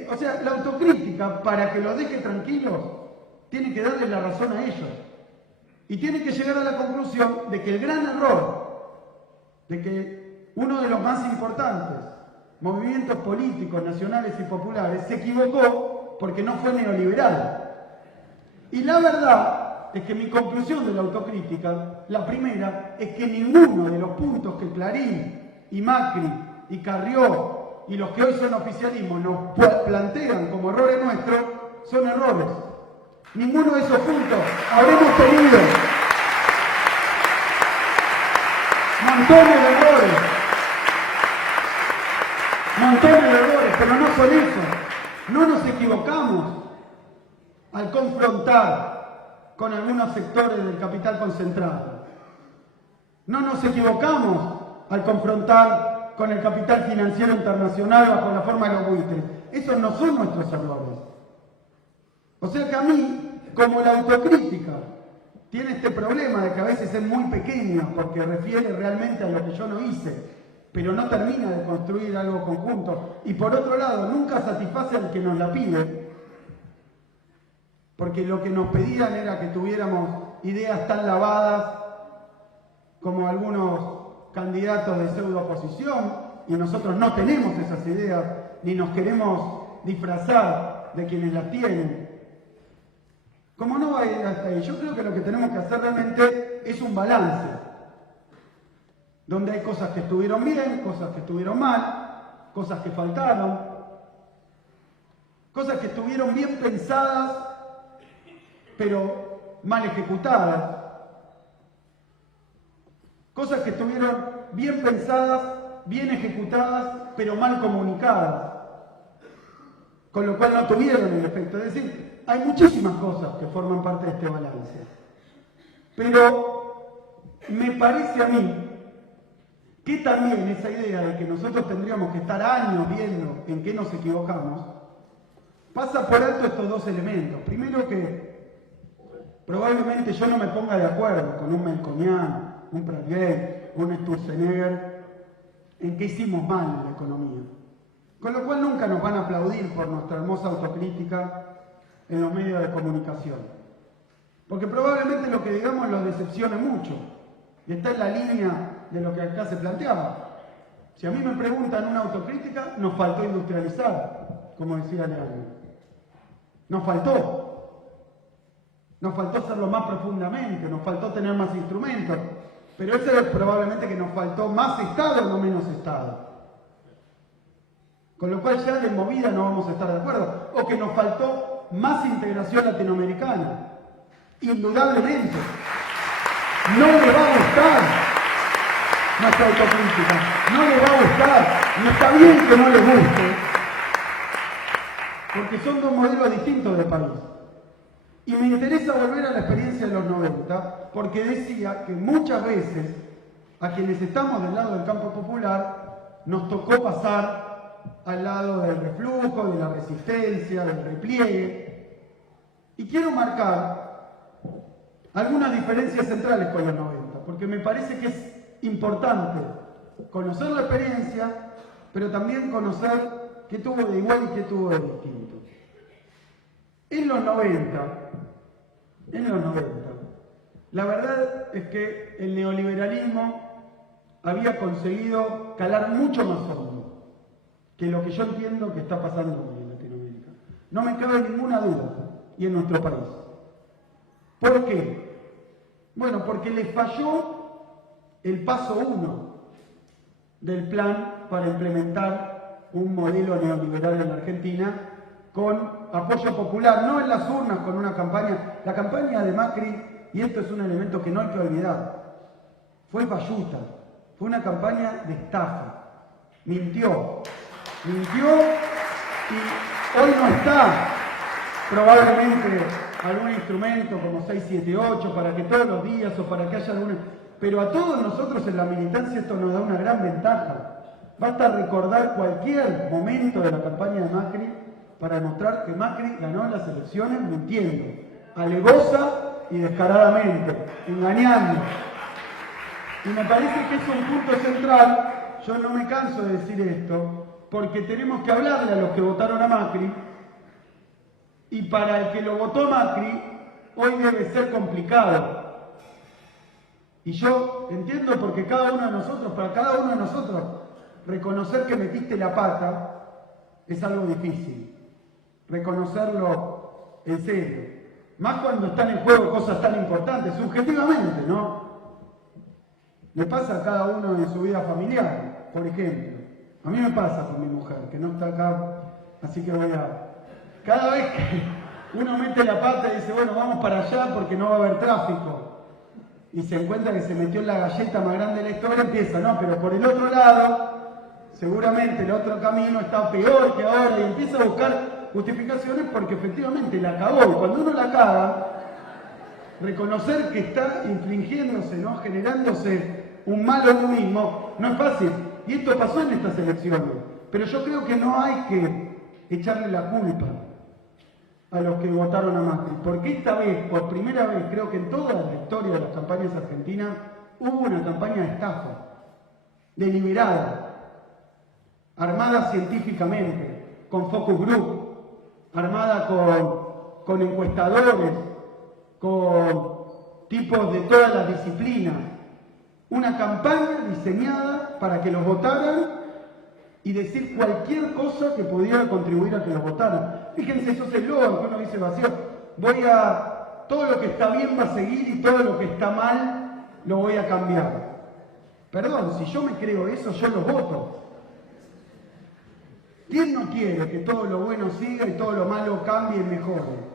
O sea, la autocrítica, para que los deje tranquilos, tiene que darle la razón a ellos. Y tiene que llegar a la conclusión de que el gran error, de que uno de los más importantes movimientos políticos nacionales y populares se equivocó porque no fue neoliberal. Y la verdad es que mi conclusión de la autocrítica, la primera, es que ninguno de los puntos que Clarín y Macri y Carrió y los que hoy son oficialismo nos plantean como errores nuestros son errores. Ninguno de esos puntos habremos tenido montones de errores, pero no son eso. No nos equivocamos al confrontar con algunos sectores del capital concentrado. No nos equivocamos al confrontar con el capital financiero internacional bajo la forma de los buitres. Esos no son nuestros errores. O sea que a mí, como la autocrítica tiene este problema de que a veces es muy pequeña porque refiere realmente a lo que yo no hice, pero no termina de construir algo conjunto, y por otro lado nunca satisface al que nos la pide, porque lo que nos pedían era que tuviéramos ideas tan lavadas como algunos candidatos de pseudo oposición, y nosotros no tenemos esas ideas, ni nos queremos disfrazar de quienes las tienen. Como no va a ir hasta ahí, yo creo que lo que tenemos que hacer realmente es un balance, donde hay cosas que estuvieron bien, cosas que estuvieron mal, cosas que faltaron, cosas que estuvieron bien pensadas, pero mal ejecutadas, cosas que estuvieron bien pensadas, bien ejecutadas, pero mal comunicadas, con lo cual no tuvieron el efecto. Es decir, hay muchísimas cosas que forman parte de este balance. Pero me parece a mí que también esa idea de que nosotros tendríamos que estar años viendo en qué nos equivocamos, pasa por alto estos dos elementos. Primero, que probablemente yo no me ponga de acuerdo con un Melconian, un Pratgate, un Sturzenegger en qué hicimos mal en la economía. Con lo cual nunca nos van a aplaudir por nuestra hermosa autocrítica en los medios de comunicación. Porque probablemente lo que digamos los decepcione mucho. Y está en la línea de lo que acá se planteaba. Si a mí me preguntan una autocrítica, nos faltó industrializar, como decía Leandro. Nos faltó. Nos faltó hacerlo más profundamente, nos faltó tener más instrumentos. Pero eso es probablemente que nos faltó más Estado, no menos Estado. Con lo cual ya de movida no vamos a estar de acuerdo. O que nos faltó más integración latinoamericana. Indudablemente. No le va a gustar nuestra autocrítica. No le va a gustar. Y está bien que no le guste. Porque son dos modelos distintos de país. Y me interesa volver a la experiencia de los 90, porque decía que muchas veces a quienes estamos del lado del campo popular nos tocó pasar al lado del reflujo, de la resistencia, del repliegue. Y quiero marcar algunas diferencias centrales con los 90, porque me parece que es importante conocer la experiencia, pero también conocer qué tuvo de igual y qué tuvo de distinto. En los 90, la verdad es que el neoliberalismo había conseguido calar mucho más hondo que lo que yo entiendo que está pasando hoy en Latinoamérica. No me cabe ninguna duda, y en nuestro país. ¿Por qué? Bueno, porque le falló el paso 1 del plan para implementar un modelo neoliberal en la Argentina con apoyo popular, no en las urnas, con una campaña. La campaña de Macri, y esto es un elemento que no hay que olvidar, fue falluta, fue una campaña de estafa. Mintió y hoy no está probablemente algún instrumento como 678 para que todos los días o para que haya alguna... Pero a todos nosotros en la militancia esto nos da una gran ventaja. Basta recordar cualquier momento de la campaña de Macri para demostrar que Macri ganó las elecciones mintiendo, alevosa y descaradamente, engañando. Y me parece que es un punto central, yo no me canso de decir esto, porque tenemos que hablarle a los que votaron a Macri, y para el que lo votó a Macri, hoy debe ser complicado. Y yo entiendo porque cada uno de nosotros, para cada uno de nosotros, reconocer que metiste la pata es algo difícil. Reconocerlo en serio. Más cuando están en juego cosas tan importantes, subjetivamente, ¿no? Le pasa a cada uno en su vida familiar, por ejemplo. A mí me pasa con mi mujer, que no está acá, así que voy a... Cada vez que uno mete la pata y dice, bueno, vamos para allá porque no va a haber tráfico, y se encuentra que se metió en la galleta más grande de la historia, empieza, no, pero por el otro lado, seguramente el otro camino está peor que ahora, y empieza a buscar justificaciones porque efectivamente la cagó. Y cuando uno la caga, reconocer que está infringiéndose, ¿no? Generándose un mal en uno mismo, no es fácil. Y esto pasó en estas elecciones. Pero yo creo que no hay que echarle la culpa a los que votaron a Macri, porque esta vez, por primera vez, creo que en toda la historia de las campañas argentinas, hubo una campaña de estafa, deliberada, armada científicamente, con focus group, armada con encuestadores, con tipos de todas las disciplinas. Una campaña diseñada para que los votaran y decir cualquier cosa que pudiera contribuir a que los votaran. Fíjense, esos eslogans que uno dice vacío. Todo lo que está bien va a seguir y todo lo que está mal lo voy a cambiar. Perdón, si yo me creo eso, yo los voto. ¿Quién no quiere que todo lo bueno siga y todo lo malo cambie y mejore?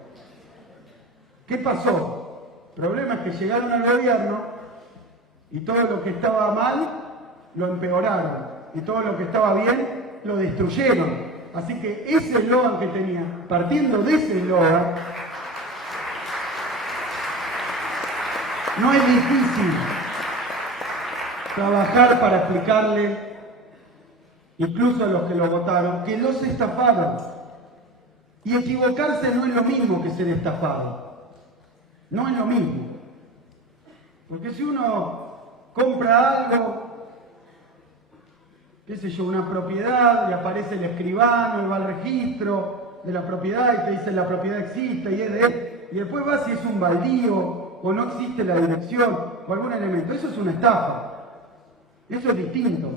¿Qué pasó? El problema es que llegaron al gobierno y todo lo que estaba mal lo empeoraron y todo lo que estaba bien lo destruyeron. Así que ese eslogan que tenía, partiendo de ese eslogan, no es difícil trabajar para explicarle, incluso a los que lo votaron, que los estafaron. Y equivocarse no es lo mismo que ser estafado. No es lo mismo. Porque si uno compra algo, qué sé yo, una propiedad, y aparece el escribano, y va al registro de la propiedad y te dice la propiedad existe y es de él, y después va si es un baldío o no existe la dirección o algún elemento. Eso es una estafa. Eso es distinto.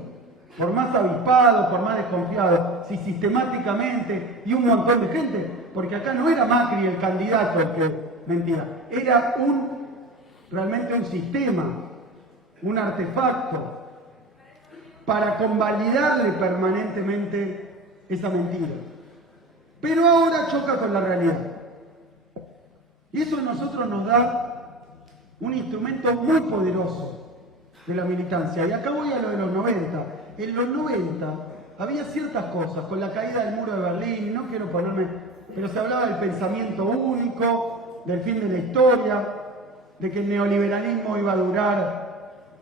Por más avispado, por más desconfiado, si sistemáticamente y un montón de gente, porque acá no era Macri el candidato el que mentía, era realmente un sistema, un artefacto para convalidarle permanentemente esa mentira. Pero ahora choca con la realidad. Y eso a nosotros nos da un instrumento muy poderoso de la militancia. Y acá voy a lo de los 90. En los 90 había ciertas cosas, con la caída del muro de Berlín, no quiero ponerme, pero se hablaba del pensamiento único, del fin de la historia, de que el neoliberalismo iba a durar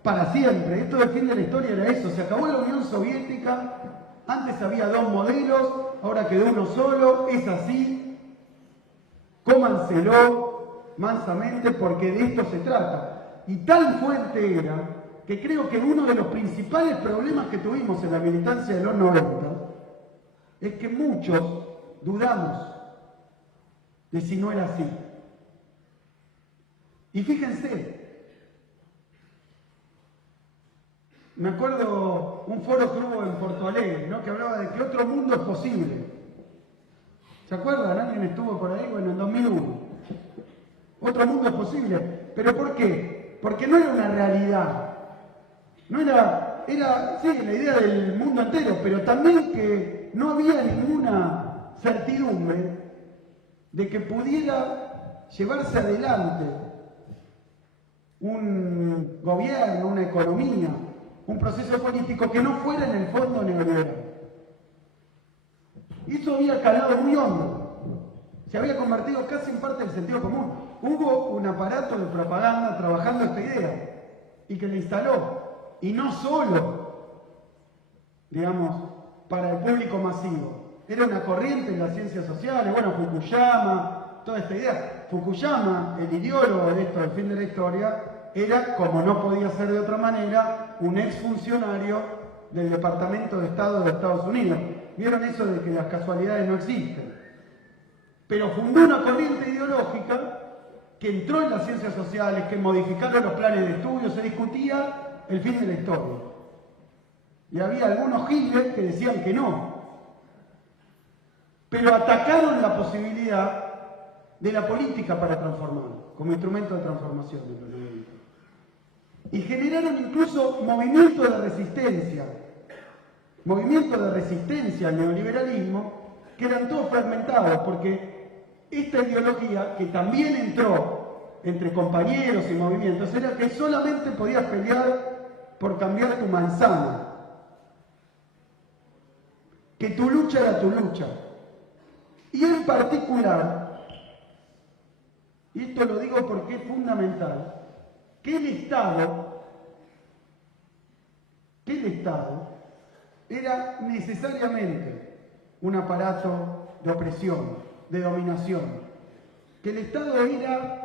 para siempre. Esto del fin de la historia era eso, se acabó la Unión Soviética, antes había dos modelos, ahora quedó uno solo, es así, cómanselo mansamente porque de esto se trata. Y tan fuerte era que creo que uno de los principales problemas que tuvimos en la militancia de los 90 es que muchos dudamos de si no era así. Y fíjense, me acuerdo un foro que hubo en Porto Alegre, ¿no? Que hablaba de que otro mundo es posible. ¿Se acuerdan? ¿Alguien estuvo por ahí? Bueno, en 2001. Otro mundo es posible. ¿Pero por qué? Porque no era una realidad. No era, sí, la idea del mundo entero, pero también que no había ninguna certidumbre de que pudiera llevarse adelante un gobierno, una economía, un proceso político que no fuera en el fondo neoliberal. Y eso había calado muy hondo, se había convertido casi en parte del sentido común. Hubo un aparato de propaganda trabajando esta idea y que la instaló. Y no solo, digamos, para el público masivo. Era una corriente en las ciencias sociales, bueno, Fukuyama, toda esta idea. Fukuyama, el ideólogo de esto del fin de la historia, era, como no podía ser de otra manera, un exfuncionario del Departamento de Estado de Estados Unidos. ¿Vieron eso de que las casualidades no existen? Pero fundó una corriente ideológica que entró en las ciencias sociales, que modificaron los planes de estudio, se discutía el fin de la historia. Y había algunos giles que decían que no. Pero atacaron la posibilidad de la política para transformar, como instrumento de transformación de los 90. Y generaron incluso movimientos de resistencia al neoliberalismo, que eran todos fragmentados, porque esta ideología, que también entró entre compañeros y movimientos, era que solamente podías pelear por cambiar tu manzana, que tu lucha era tu lucha. Y en particular, y esto lo digo porque es fundamental, que el Estado era necesariamente un aparato de opresión, de dominación, que el Estado era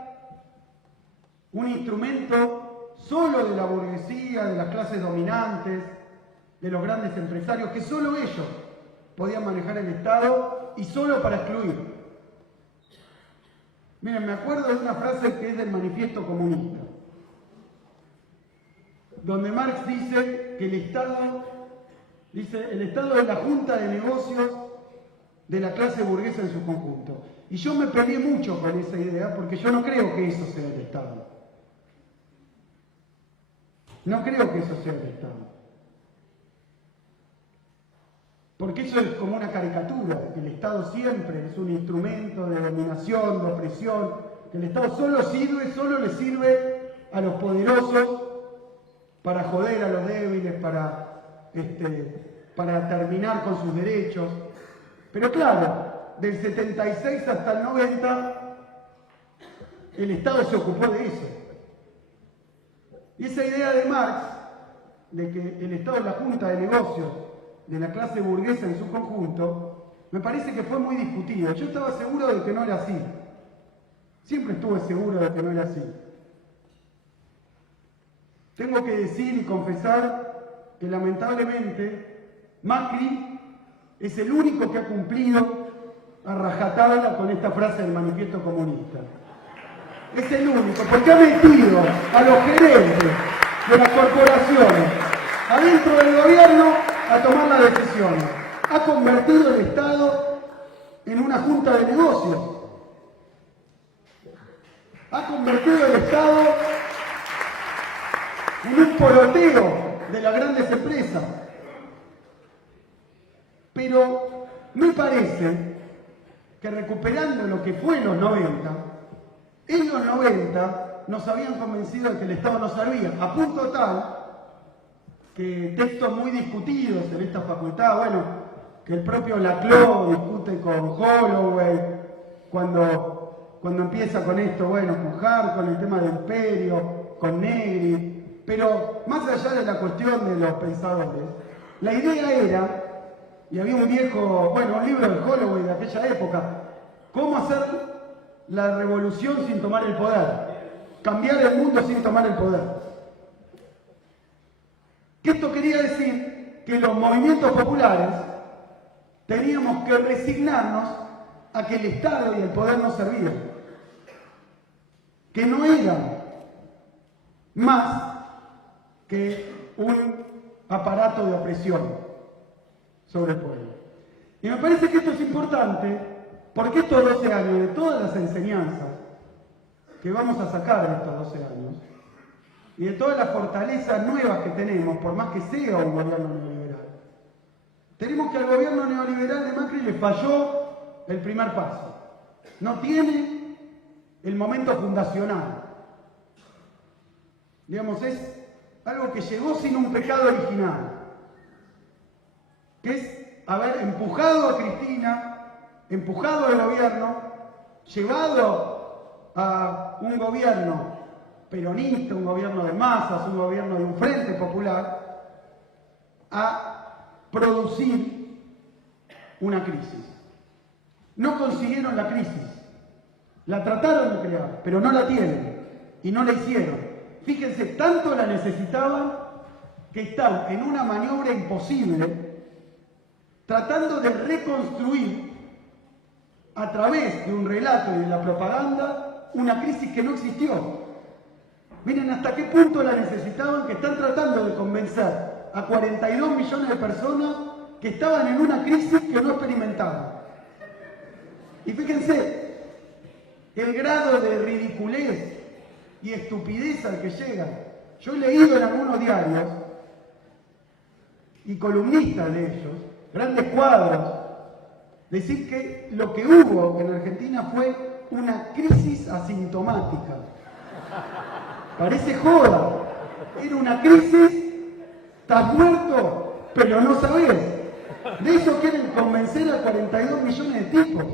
un instrumento solo de la burguesía, de las clases dominantes, de los grandes empresarios, que solo ellos podían manejar el Estado y solo para excluir. Miren, me acuerdo de una frase que es del Manifiesto Comunista, donde Marx dice que el Estado es la junta de negocios de la clase burguesa en su conjunto. Y yo me peleé mucho con esa idea porque yo no creo que eso sea el Estado. No creo que eso sea el Estado. Porque eso es como una caricatura, que el Estado siempre es un instrumento de dominación, de opresión, que el Estado solo le sirve a los poderosos para joder a los débiles, para terminar con sus derechos. Pero claro, del 76 hasta el 90, el Estado se ocupó de eso. Y esa idea de Marx, de que el Estado es la junta de negocios de la clase burguesa en su conjunto, me parece que fue muy discutido. Yo estaba seguro de que no era así. Siempre estuve seguro de que no era así. Tengo que decir y confesar que lamentablemente Macri es el único que ha cumplido a rajatabla con esta frase del Manifiesto Comunista. Es el único, porque ha metido a los gerentes de las corporaciones adentro del gobierno a tomar las decisiones. Ha convertido el Estado en una junta de negocios. Ha convertido el Estado en un poroteo de las grandes empresas. Pero me parece que recuperando lo que fue en los 90, en los 90 nos habían convencido de que el Estado no servía, a punto tal que textos muy discutidos en esta facultad, bueno, que el propio Laclau discute con Holloway, cuando empieza con esto, bueno, con Hart, con el tema del imperio, con Negri, pero más allá de la cuestión de los pensadores, la idea era, y había un libro de Holloway de aquella época, cómo hacer la revolución sin tomar el poder, cambiar el mundo sin tomar el poder. Que esto quería decir que los movimientos populares teníamos que resignarnos a que el Estado y el poder no servían, que no eran más que un aparato de opresión sobre el pueblo. Y me parece que esto es importante porque estos 12 años, de todas las enseñanzas que vamos a sacar de estos 12 años, y de todas las fortalezas nuevas que tenemos, por más que sea un gobierno neoliberal, tenemos que al gobierno neoliberal de Macri le falló el primer paso. No tiene el momento fundacional. Digamos, es algo que llegó sin un pecado original, que es haber empujado a Cristina, empujado al gobierno, llevado a un gobierno peronista, un gobierno de masas, un gobierno de un frente popular, a producir una crisis. No consiguieron la crisis, la trataron de crear, pero no la tienen y no la hicieron. Fíjense, tanto la necesitaban que están en una maniobra imposible tratando de reconstruir a través de un relato y de la propaganda una crisis que no existió. Miren hasta qué punto la necesitaban, que están tratando de convencer a 42 millones de personas que estaban en una crisis que no experimentaban. Y fíjense, el grado de ridiculez y estupidez al que llegan. Yo he leído en algunos diarios y columnistas de ellos, grandes cuadros, decir que lo que hubo en Argentina fue una crisis asintomática. Parece joda. Era una crisis, estás muerto, pero no sabés. De eso quieren convencer a 42 millones de tipos.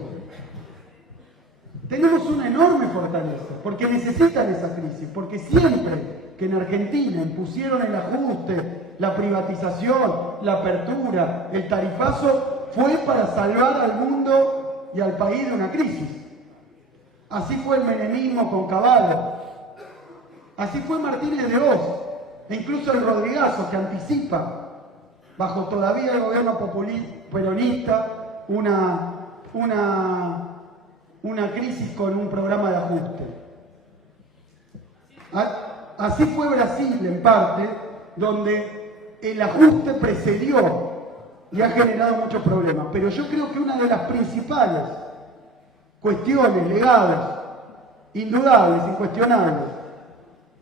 Tenemos una enorme fortaleza, porque necesitan esa crisis, porque siempre que en Argentina impusieron el ajuste, la privatización, la apertura, el tarifazo, fue para salvar al mundo y al país de una crisis. Así fue el menemismo con Cavallo, así fue Martínez de Oz, e incluso el Rodrigazo, que anticipa, bajo todavía el gobierno peronista, una crisis con un programa de ajuste. Así fue Brasil, en parte, donde el ajuste precedió y ha generado muchos problemas. Pero yo creo que una de las principales cuestiones, legados, indudables, incuestionables,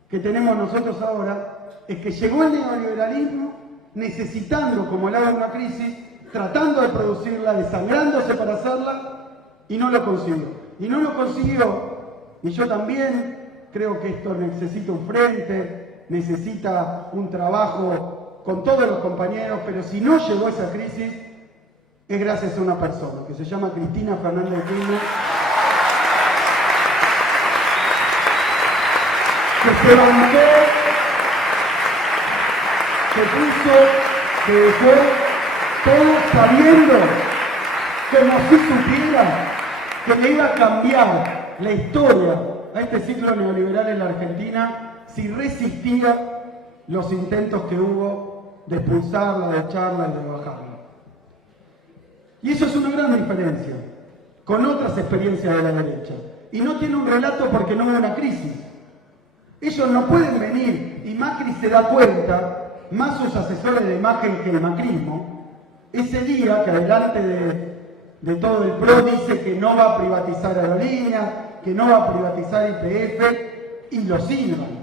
que tenemos nosotros ahora, es que llegó el neoliberalismo necesitando, como el agua de una crisis, tratando de producirla, desangrándose para hacerla, y no lo consiguió. Y no lo consiguió, y yo también creo que esto necesita un frente, necesita un trabajo con todos los compañeros, pero si no llegó a esa crisis, es gracias a una persona, que se llama Cristina Fernández de Kirchner, que se bancó, que puso, que dejó todo sabiendo, como si supiera, que le iba a cambiar la historia a este ciclo neoliberal en la Argentina si resistía los intentos que hubo de expulsarla, de echarla y de bajarla. Y eso es una gran diferencia con otras experiencias de la derecha. Y no tiene un relato porque no hubo una crisis. Ellos no pueden venir, y Macri se da cuenta, más sus asesores de imagen que el macrismo, ese día que adelante de todo el PRO dice que no va a privatizar aerolíneas, que no va a privatizar YPF, y lo silban.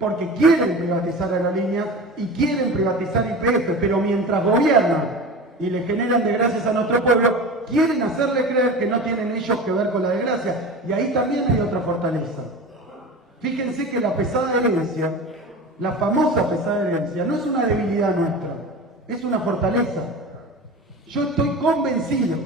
Porque quieren privatizar aerolíneas y quieren privatizar YPF, pero mientras gobiernan y le generan desgracias a nuestro pueblo, quieren hacerle creer que no tienen ellos que ver con la desgracia. Y ahí también hay otra fortaleza. Fíjense que la pesada herencia, la famosa pesada herencia, no es una debilidad nuestra, es una fortaleza. Yo estoy convencido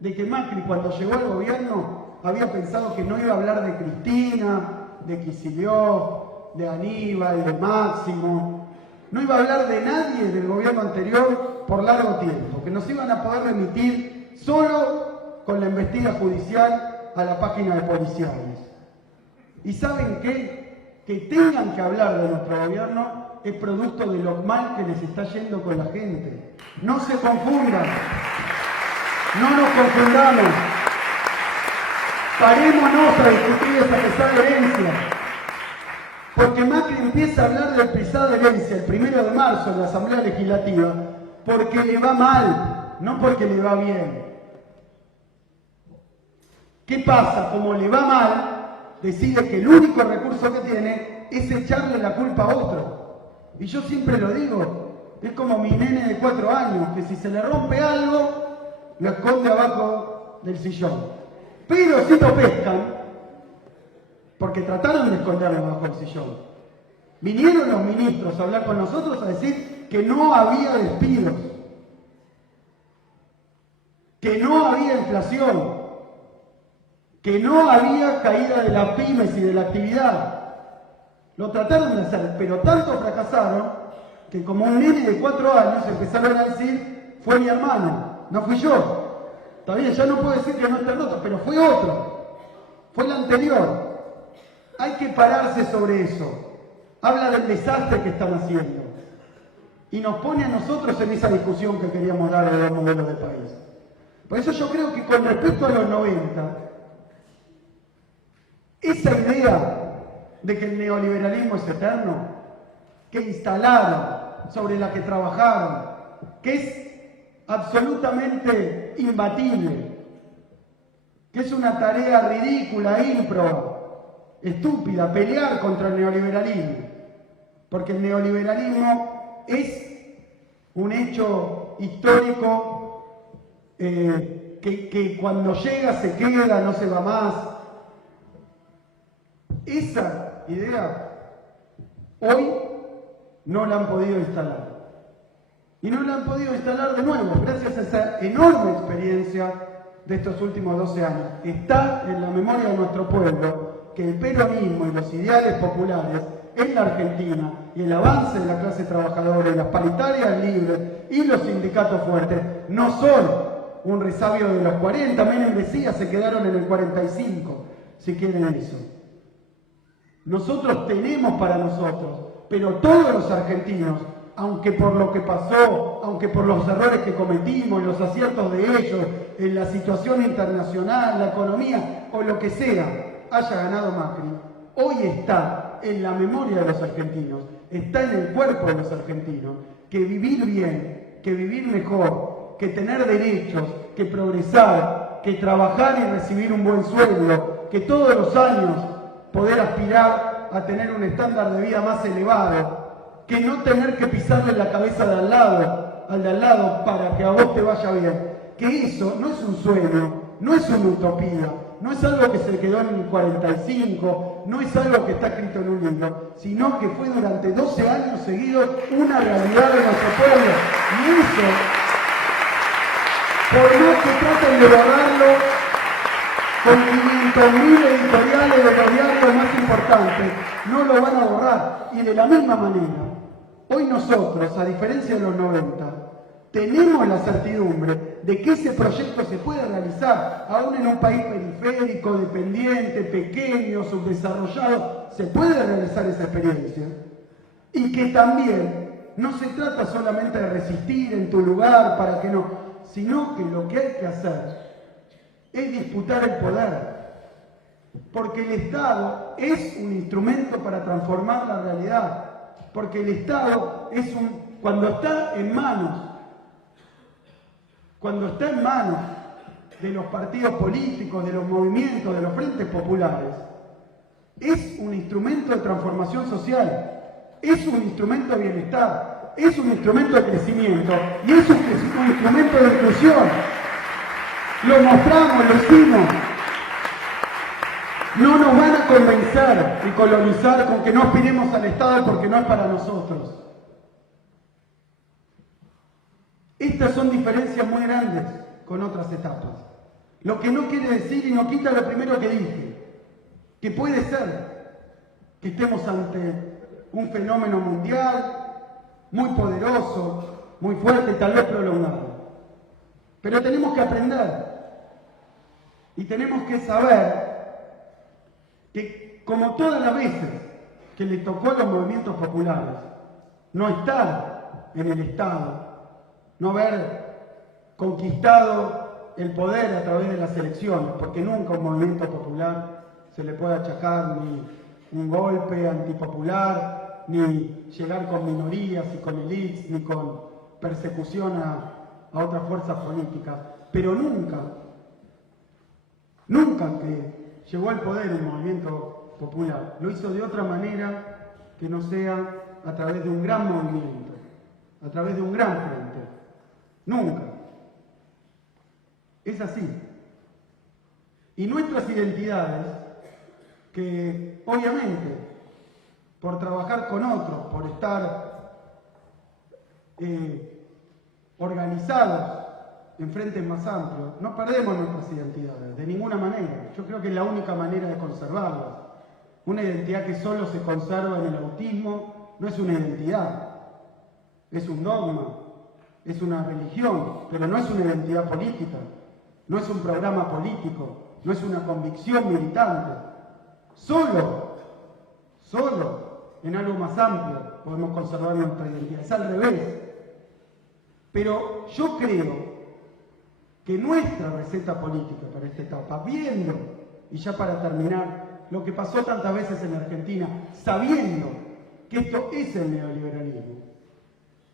de que Macri, cuando llegó al gobierno, había pensado que no iba a hablar de Cristina, de Kicillof, de Aníbal, de Máximo, no iba a hablar de nadie del gobierno anterior por largo tiempo, que nos iban a poder remitir solo con la embestida judicial a la página de policiales. ¿Y saben qué? Que tengan que hablar de nuestro gobierno es producto de lo mal que les está yendo con la gente. No se confundan, no nos confundamos. Parémonos a discutir esa pesada herencia. Porque Macri empieza a hablar de pesada herencia el 1 de marzo en la Asamblea Legislativa porque le va mal, no porque le va bien. ¿Qué pasa? Como le va mal, decide que el único recurso que tiene es echarle la culpa a otro. Y yo siempre lo digo, es como mi nene de 4 años, que si se le rompe algo, lo esconde abajo del sillón. Pero si lo pescan, porque trataron de esconderlo abajo del sillón, vinieron los ministros a hablar con nosotros a decir que no había despidos, que no había inflación, que no había caída de las pymes y de la actividad. Lo trataron de hacer, pero tanto fracasaron que como un nene de 4 años empezaron a decir, fue mi hermano, no fui yo. Está bien, ya no puedo decir que no esté roto, pero fue otro, fue el anterior. Hay que pararse sobre eso. Habla del desastre que están haciendo y nos pone a nosotros en esa discusión que queríamos dar de los modelos de país. Por eso yo creo que con respecto a los 90, esa idea de que el neoliberalismo es eterno, que instalaron, sobre la que trabajaron, que es absolutamente imbatible, que es una tarea ridícula, ímproba, estúpida, pelear contra el neoliberalismo, porque el neoliberalismo es un hecho histórico que cuando llega se queda, no se va más. Esa idea hoy no la han podido instalar. Y no la han podido instalar de nuevo, gracias a esa enorme experiencia de estos últimos 12 años. Está en la memoria de nuestro pueblo que el peronismo y los ideales populares en la Argentina y el avance de la clase trabajadora y las paritarias libres y los sindicatos fuertes no son un resabio de los 40, Menem decía, se quedaron en el 45, si quieren eso. Nosotros tenemos para nosotros, pero todos los argentinos, aunque por lo que pasó, aunque por los errores que cometimos, los aciertos de ellos, en la situación internacional, la economía o lo que sea, haya ganado Macri, hoy está en la memoria de los argentinos, está en el cuerpo de los argentinos, que vivir bien, que vivir mejor, que tener derechos, que progresar, que trabajar y recibir un buen sueldo, que todos los años poder aspirar a tener un estándar de vida más elevado, que no tener que pisarle la cabeza al de al lado para que a vos te vaya bien, que eso no es un sueño, no es una utopía, no es algo que se quedó en el 45, no es algo que está escrito en un libro, sino que fue durante 12 años seguidos una realidad de nuestro pueblo. Y eso, por más que traten de borrarlo con 500.000 editoriales de los diarios más importantes, no lo van a borrar. Y de la misma manera, hoy nosotros, a diferencia de los 90, tenemos la certidumbre de que ese proyecto se puede realizar, aún en un país periférico, dependiente, pequeño, subdesarrollado, se puede realizar esa experiencia. Y que también no se trata solamente de resistir en tu lugar para que no, sino que lo que hay que hacer es disputar el poder. Porque el Estado es un instrumento para transformar la realidad. Porque el Estado es cuando está en manos de los partidos políticos, de los movimientos, de los frentes populares, es un instrumento de transformación social, es un instrumento de bienestar, es un instrumento de crecimiento y es un instrumento de inclusión. Lo mostramos, lo hicimos. No nos van a convencer y colonizar con que no aspiremos al Estado porque no es para nosotros. Estas son diferencias muy grandes con otras etapas. Lo que no quiere decir y no quita lo primero que dije, que puede ser que estemos ante un fenómeno mundial muy poderoso, muy fuerte y tal vez prolongado. Pero tenemos que aprender y tenemos que saber que, como todas las veces que le tocó a los movimientos populares, no estar en el Estado, no haber conquistado el poder a través de las elecciones, porque nunca a un movimiento popular se le puede achacar ni un golpe antipopular, ni llegar con minorías y con elites, ni con persecución a otras fuerzas políticas. Pero nunca que llegó al poder un movimiento popular lo hizo de otra manera que no sea a través de un gran movimiento, a través de un gran frente. Nunca. Es así. Y nuestras identidades, que obviamente por trabajar con otros, por estar organizados en frentes más amplios, no perdemos nuestras identidades, de ninguna manera. Yo creo que es la única manera de conservarlas. Una identidad que solo se conserva en el autismo no es una identidad, es un dogma, es una religión, pero no es una identidad política, no es un programa político, no es una convicción militante. Solo en algo más amplio podemos conservar nuestra identidad. Es al revés. Pero yo creo que nuestra receta política para esta etapa, viendo, y ya para terminar, lo que pasó tantas veces en Argentina, sabiendo que esto es el neoliberalismo,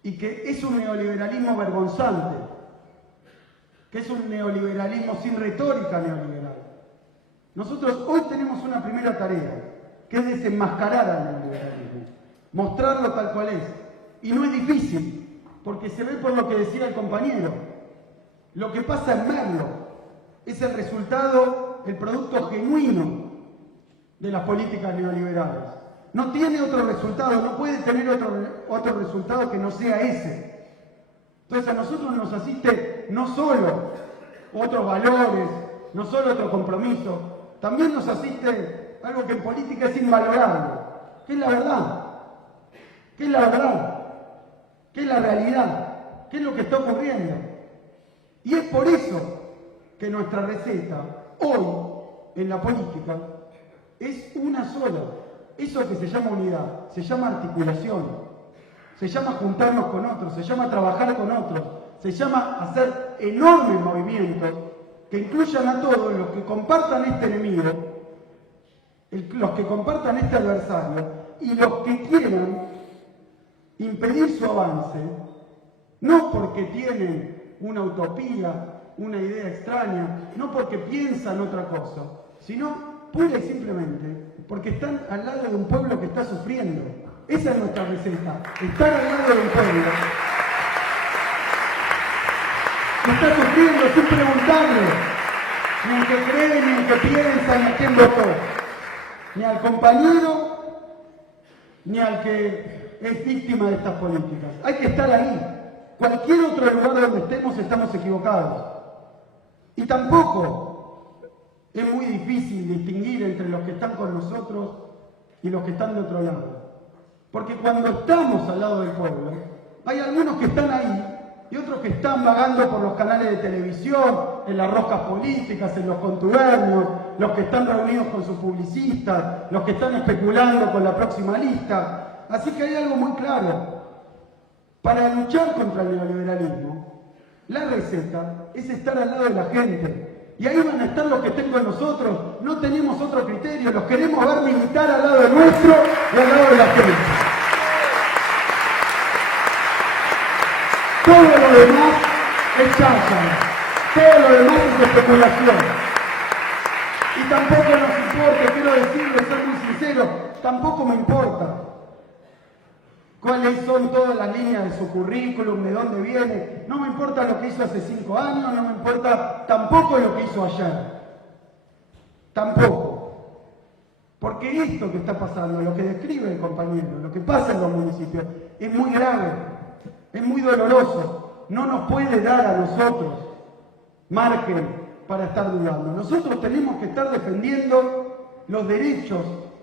y que es un neoliberalismo vergonzante, que es un neoliberalismo sin retórica neoliberal, Nosotros hoy tenemos una primera tarea, que es desenmascarar al neoliberalismo, mostrarlo tal cual es. Y no es difícil, porque se ve por lo que decía el compañero. Lo que pasa en Merlo es el resultado, el producto genuino de las políticas neoliberales. No tiene otro resultado, no puede tener otro resultado que no sea ese. Entonces a nosotros nos asiste no solo otros valores, no solo otro compromiso, también nos asiste algo que en política es invalorable, que es la verdad, que es la verdad, que es la realidad, que es lo que está ocurriendo. Y es por eso que nuestra receta hoy en la política es una sola. Eso que se llama unidad, se llama articulación, se llama juntarnos con otros, se llama trabajar con otros, se llama hacer enormes movimientos que incluyan a todos los que compartan este enemigo, los que compartan este adversario y los que quieran impedir su avance, no porque tienen una utopía, una idea extraña, no porque piensan otra cosa, sino pura y simplemente porque están al lado de un pueblo que está sufriendo. Esa es nuestra receta, estar al lado de un pueblo que está sufriendo sin preguntarle ni al que cree, ni al que piensa, ni a quién votó, ni al compañero, ni al que es víctima de estas políticas. Hay que estar ahí. Cualquier otro lugar donde estamos equivocados. Y tampoco es muy difícil distinguir entre los que están con nosotros y los que están de otro lado. Porque cuando estamos al lado del pueblo, hay algunos que están ahí y otros que están vagando por los canales de televisión, en las roscas políticas, en los contubernios, los que están reunidos con sus publicistas, los que están especulando con la próxima lista. Así que hay algo muy claro. Para luchar contra el neoliberalismo, la receta es estar al lado de la gente. Y ahí van a estar los que estén con nosotros. No tenemos otro criterio, los queremos ver militar al lado de nuestro y al lado de la gente. Todo lo demás es cháchara, todo lo demás es especulación. Y tampoco nos importa, quiero decirles, ser muy sincero, tampoco me importa cuáles son todas las líneas de su currículum, de dónde viene. No me importa lo que hizo hace 5 años, no me importa tampoco lo que hizo ayer. Tampoco. Porque esto que está pasando, lo que describe el compañero, lo que pasa en los municipios, es muy grave, es muy doloroso. No nos puede dar a nosotros margen para estar dudando. Nosotros tenemos que estar defendiendo los derechos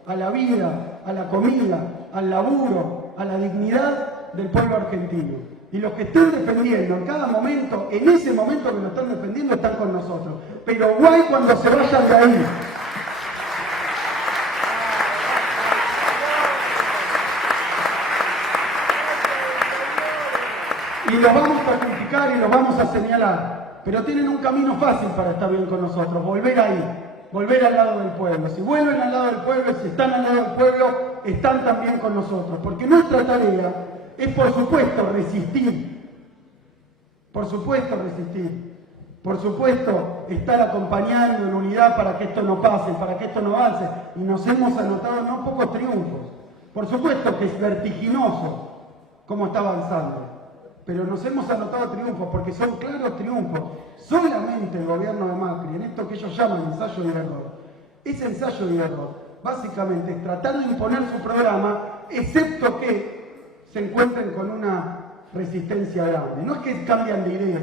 a la vida, a la comida, al laburo, a la dignidad del pueblo argentino. Y los que estén defendiendo en cada momento, en ese momento que lo están defendiendo, están con nosotros. Pero guay cuando se vayan de ahí. Y los vamos a criticar y los vamos a señalar. Pero tienen un camino fácil para estar bien con nosotros, volver ahí. Volver al lado del pueblo. Si vuelven al lado del pueblo, si están al lado del pueblo, están también con nosotros. Porque nuestra tarea es, por supuesto, resistir. Por supuesto, resistir. Por supuesto, estar acompañando en unidad para que esto no pase, para que esto no avance. Y nos hemos anotado no pocos triunfos. Por supuesto que es vertiginoso cómo está avanzando. Pero nos hemos anotado triunfos porque son claros triunfos. Solamente el gobierno de Macri, en esto que ellos llaman ensayo y error, ese ensayo y error, básicamente es tratar de imponer su programa, excepto que se encuentren con una resistencia grande. No es que cambian de idea,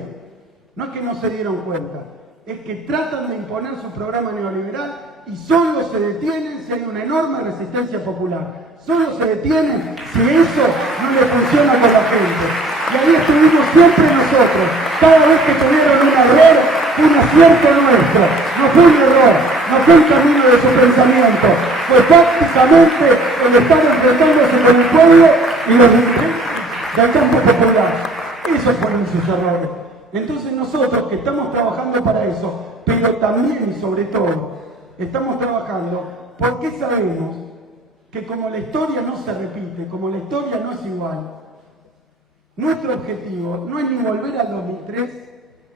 no es que no se dieron cuenta, es que tratan de imponer su programa neoliberal y solo se detienen si hay una enorme resistencia popular. Solo se detienen si eso no le funciona con la gente. Y ahí estuvimos siempre nosotros. Cada vez que tuvieron un error, fue un acierto nuestro. No fue un error, no fue un camino de su pensamiento. Fue prácticamente el estar enfrentándose con el pueblo y los dirigentes del campo popular. Esos fueron sus errores. Entonces nosotros que estamos trabajando para eso, pero también y sobre todo, estamos trabajando porque sabemos que como la historia no se repite, como la historia no es igual, nuestro objetivo no es ni volver al 2003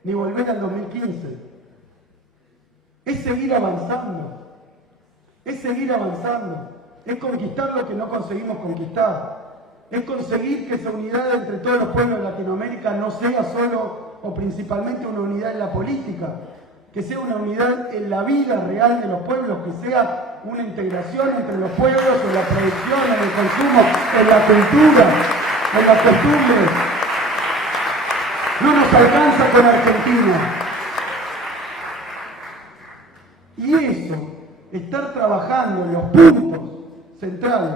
ni volver al 2015, es seguir avanzando. es seguir avanzando, es conquistar lo que no conseguimos conquistar, es conseguir que esa unidad entre todos los pueblos de Latinoamérica no sea solo o principalmente una unidad en la política, que sea una unidad en la vida real de los pueblos, que sea una integración entre los pueblos en la producción, en el consumo, en la cultura, en las costumbres. No nos alcanza con Argentina. Y eso, estar trabajando en los puntos centrales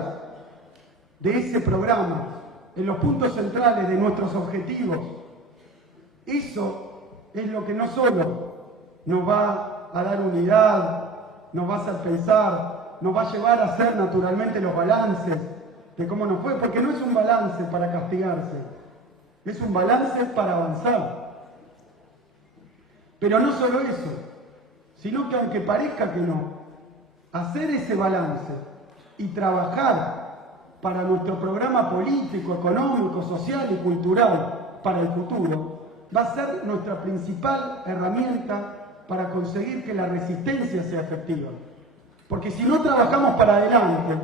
de ese programa, en los puntos centrales de nuestros objetivos, eso es lo que no solo nos va a dar unidad, nos va a hacer pensar, nos va a llevar a hacer naturalmente los balances de cómo nos fue, porque no es un balance para castigarse, es un balance para avanzar. Pero no solo eso, sino que aunque parezca que no, hacer ese balance y trabajar para nuestro programa político, económico, social y cultural para el futuro, va a ser nuestra principal herramienta para conseguir que la resistencia sea efectiva. Porque si no trabajamos para adelante,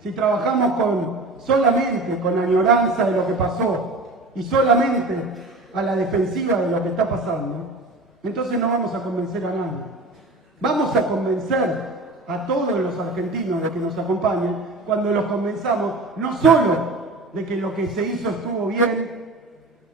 si trabajamos solamente con añoranza de lo que pasó y solamente a la defensiva de lo que está pasando, entonces no vamos a convencer a nadie. Vamos a convencer a todos los argentinos de que nos acompañen cuando los convenzamos no solo de que lo que se hizo estuvo bien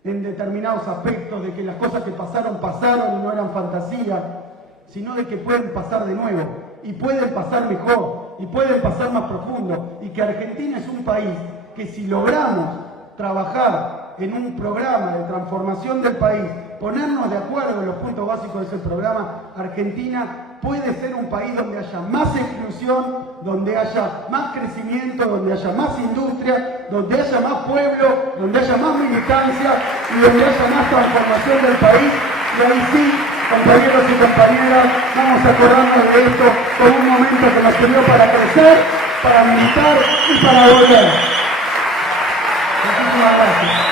en determinados aspectos, de que las cosas que pasaron pasaron y no eran fantasía, sino de que pueden pasar de nuevo y pueden pasar mejor y pueden pasar más profundo, y que Argentina es un país que si logramos trabajar en un programa de transformación del país, ponernos de acuerdo en los puntos básicos de ese programa, Argentina puede ser un país donde haya más exclusión, donde haya más crecimiento, donde haya más industria, donde haya más pueblo, donde haya más militancia y donde haya más transformación del país. Y ahí sí, compañeros y compañeras, vamos a acordarnos de esto como un momento que nos sirvió para crecer, para militar y para volver. Muchísimas gracias.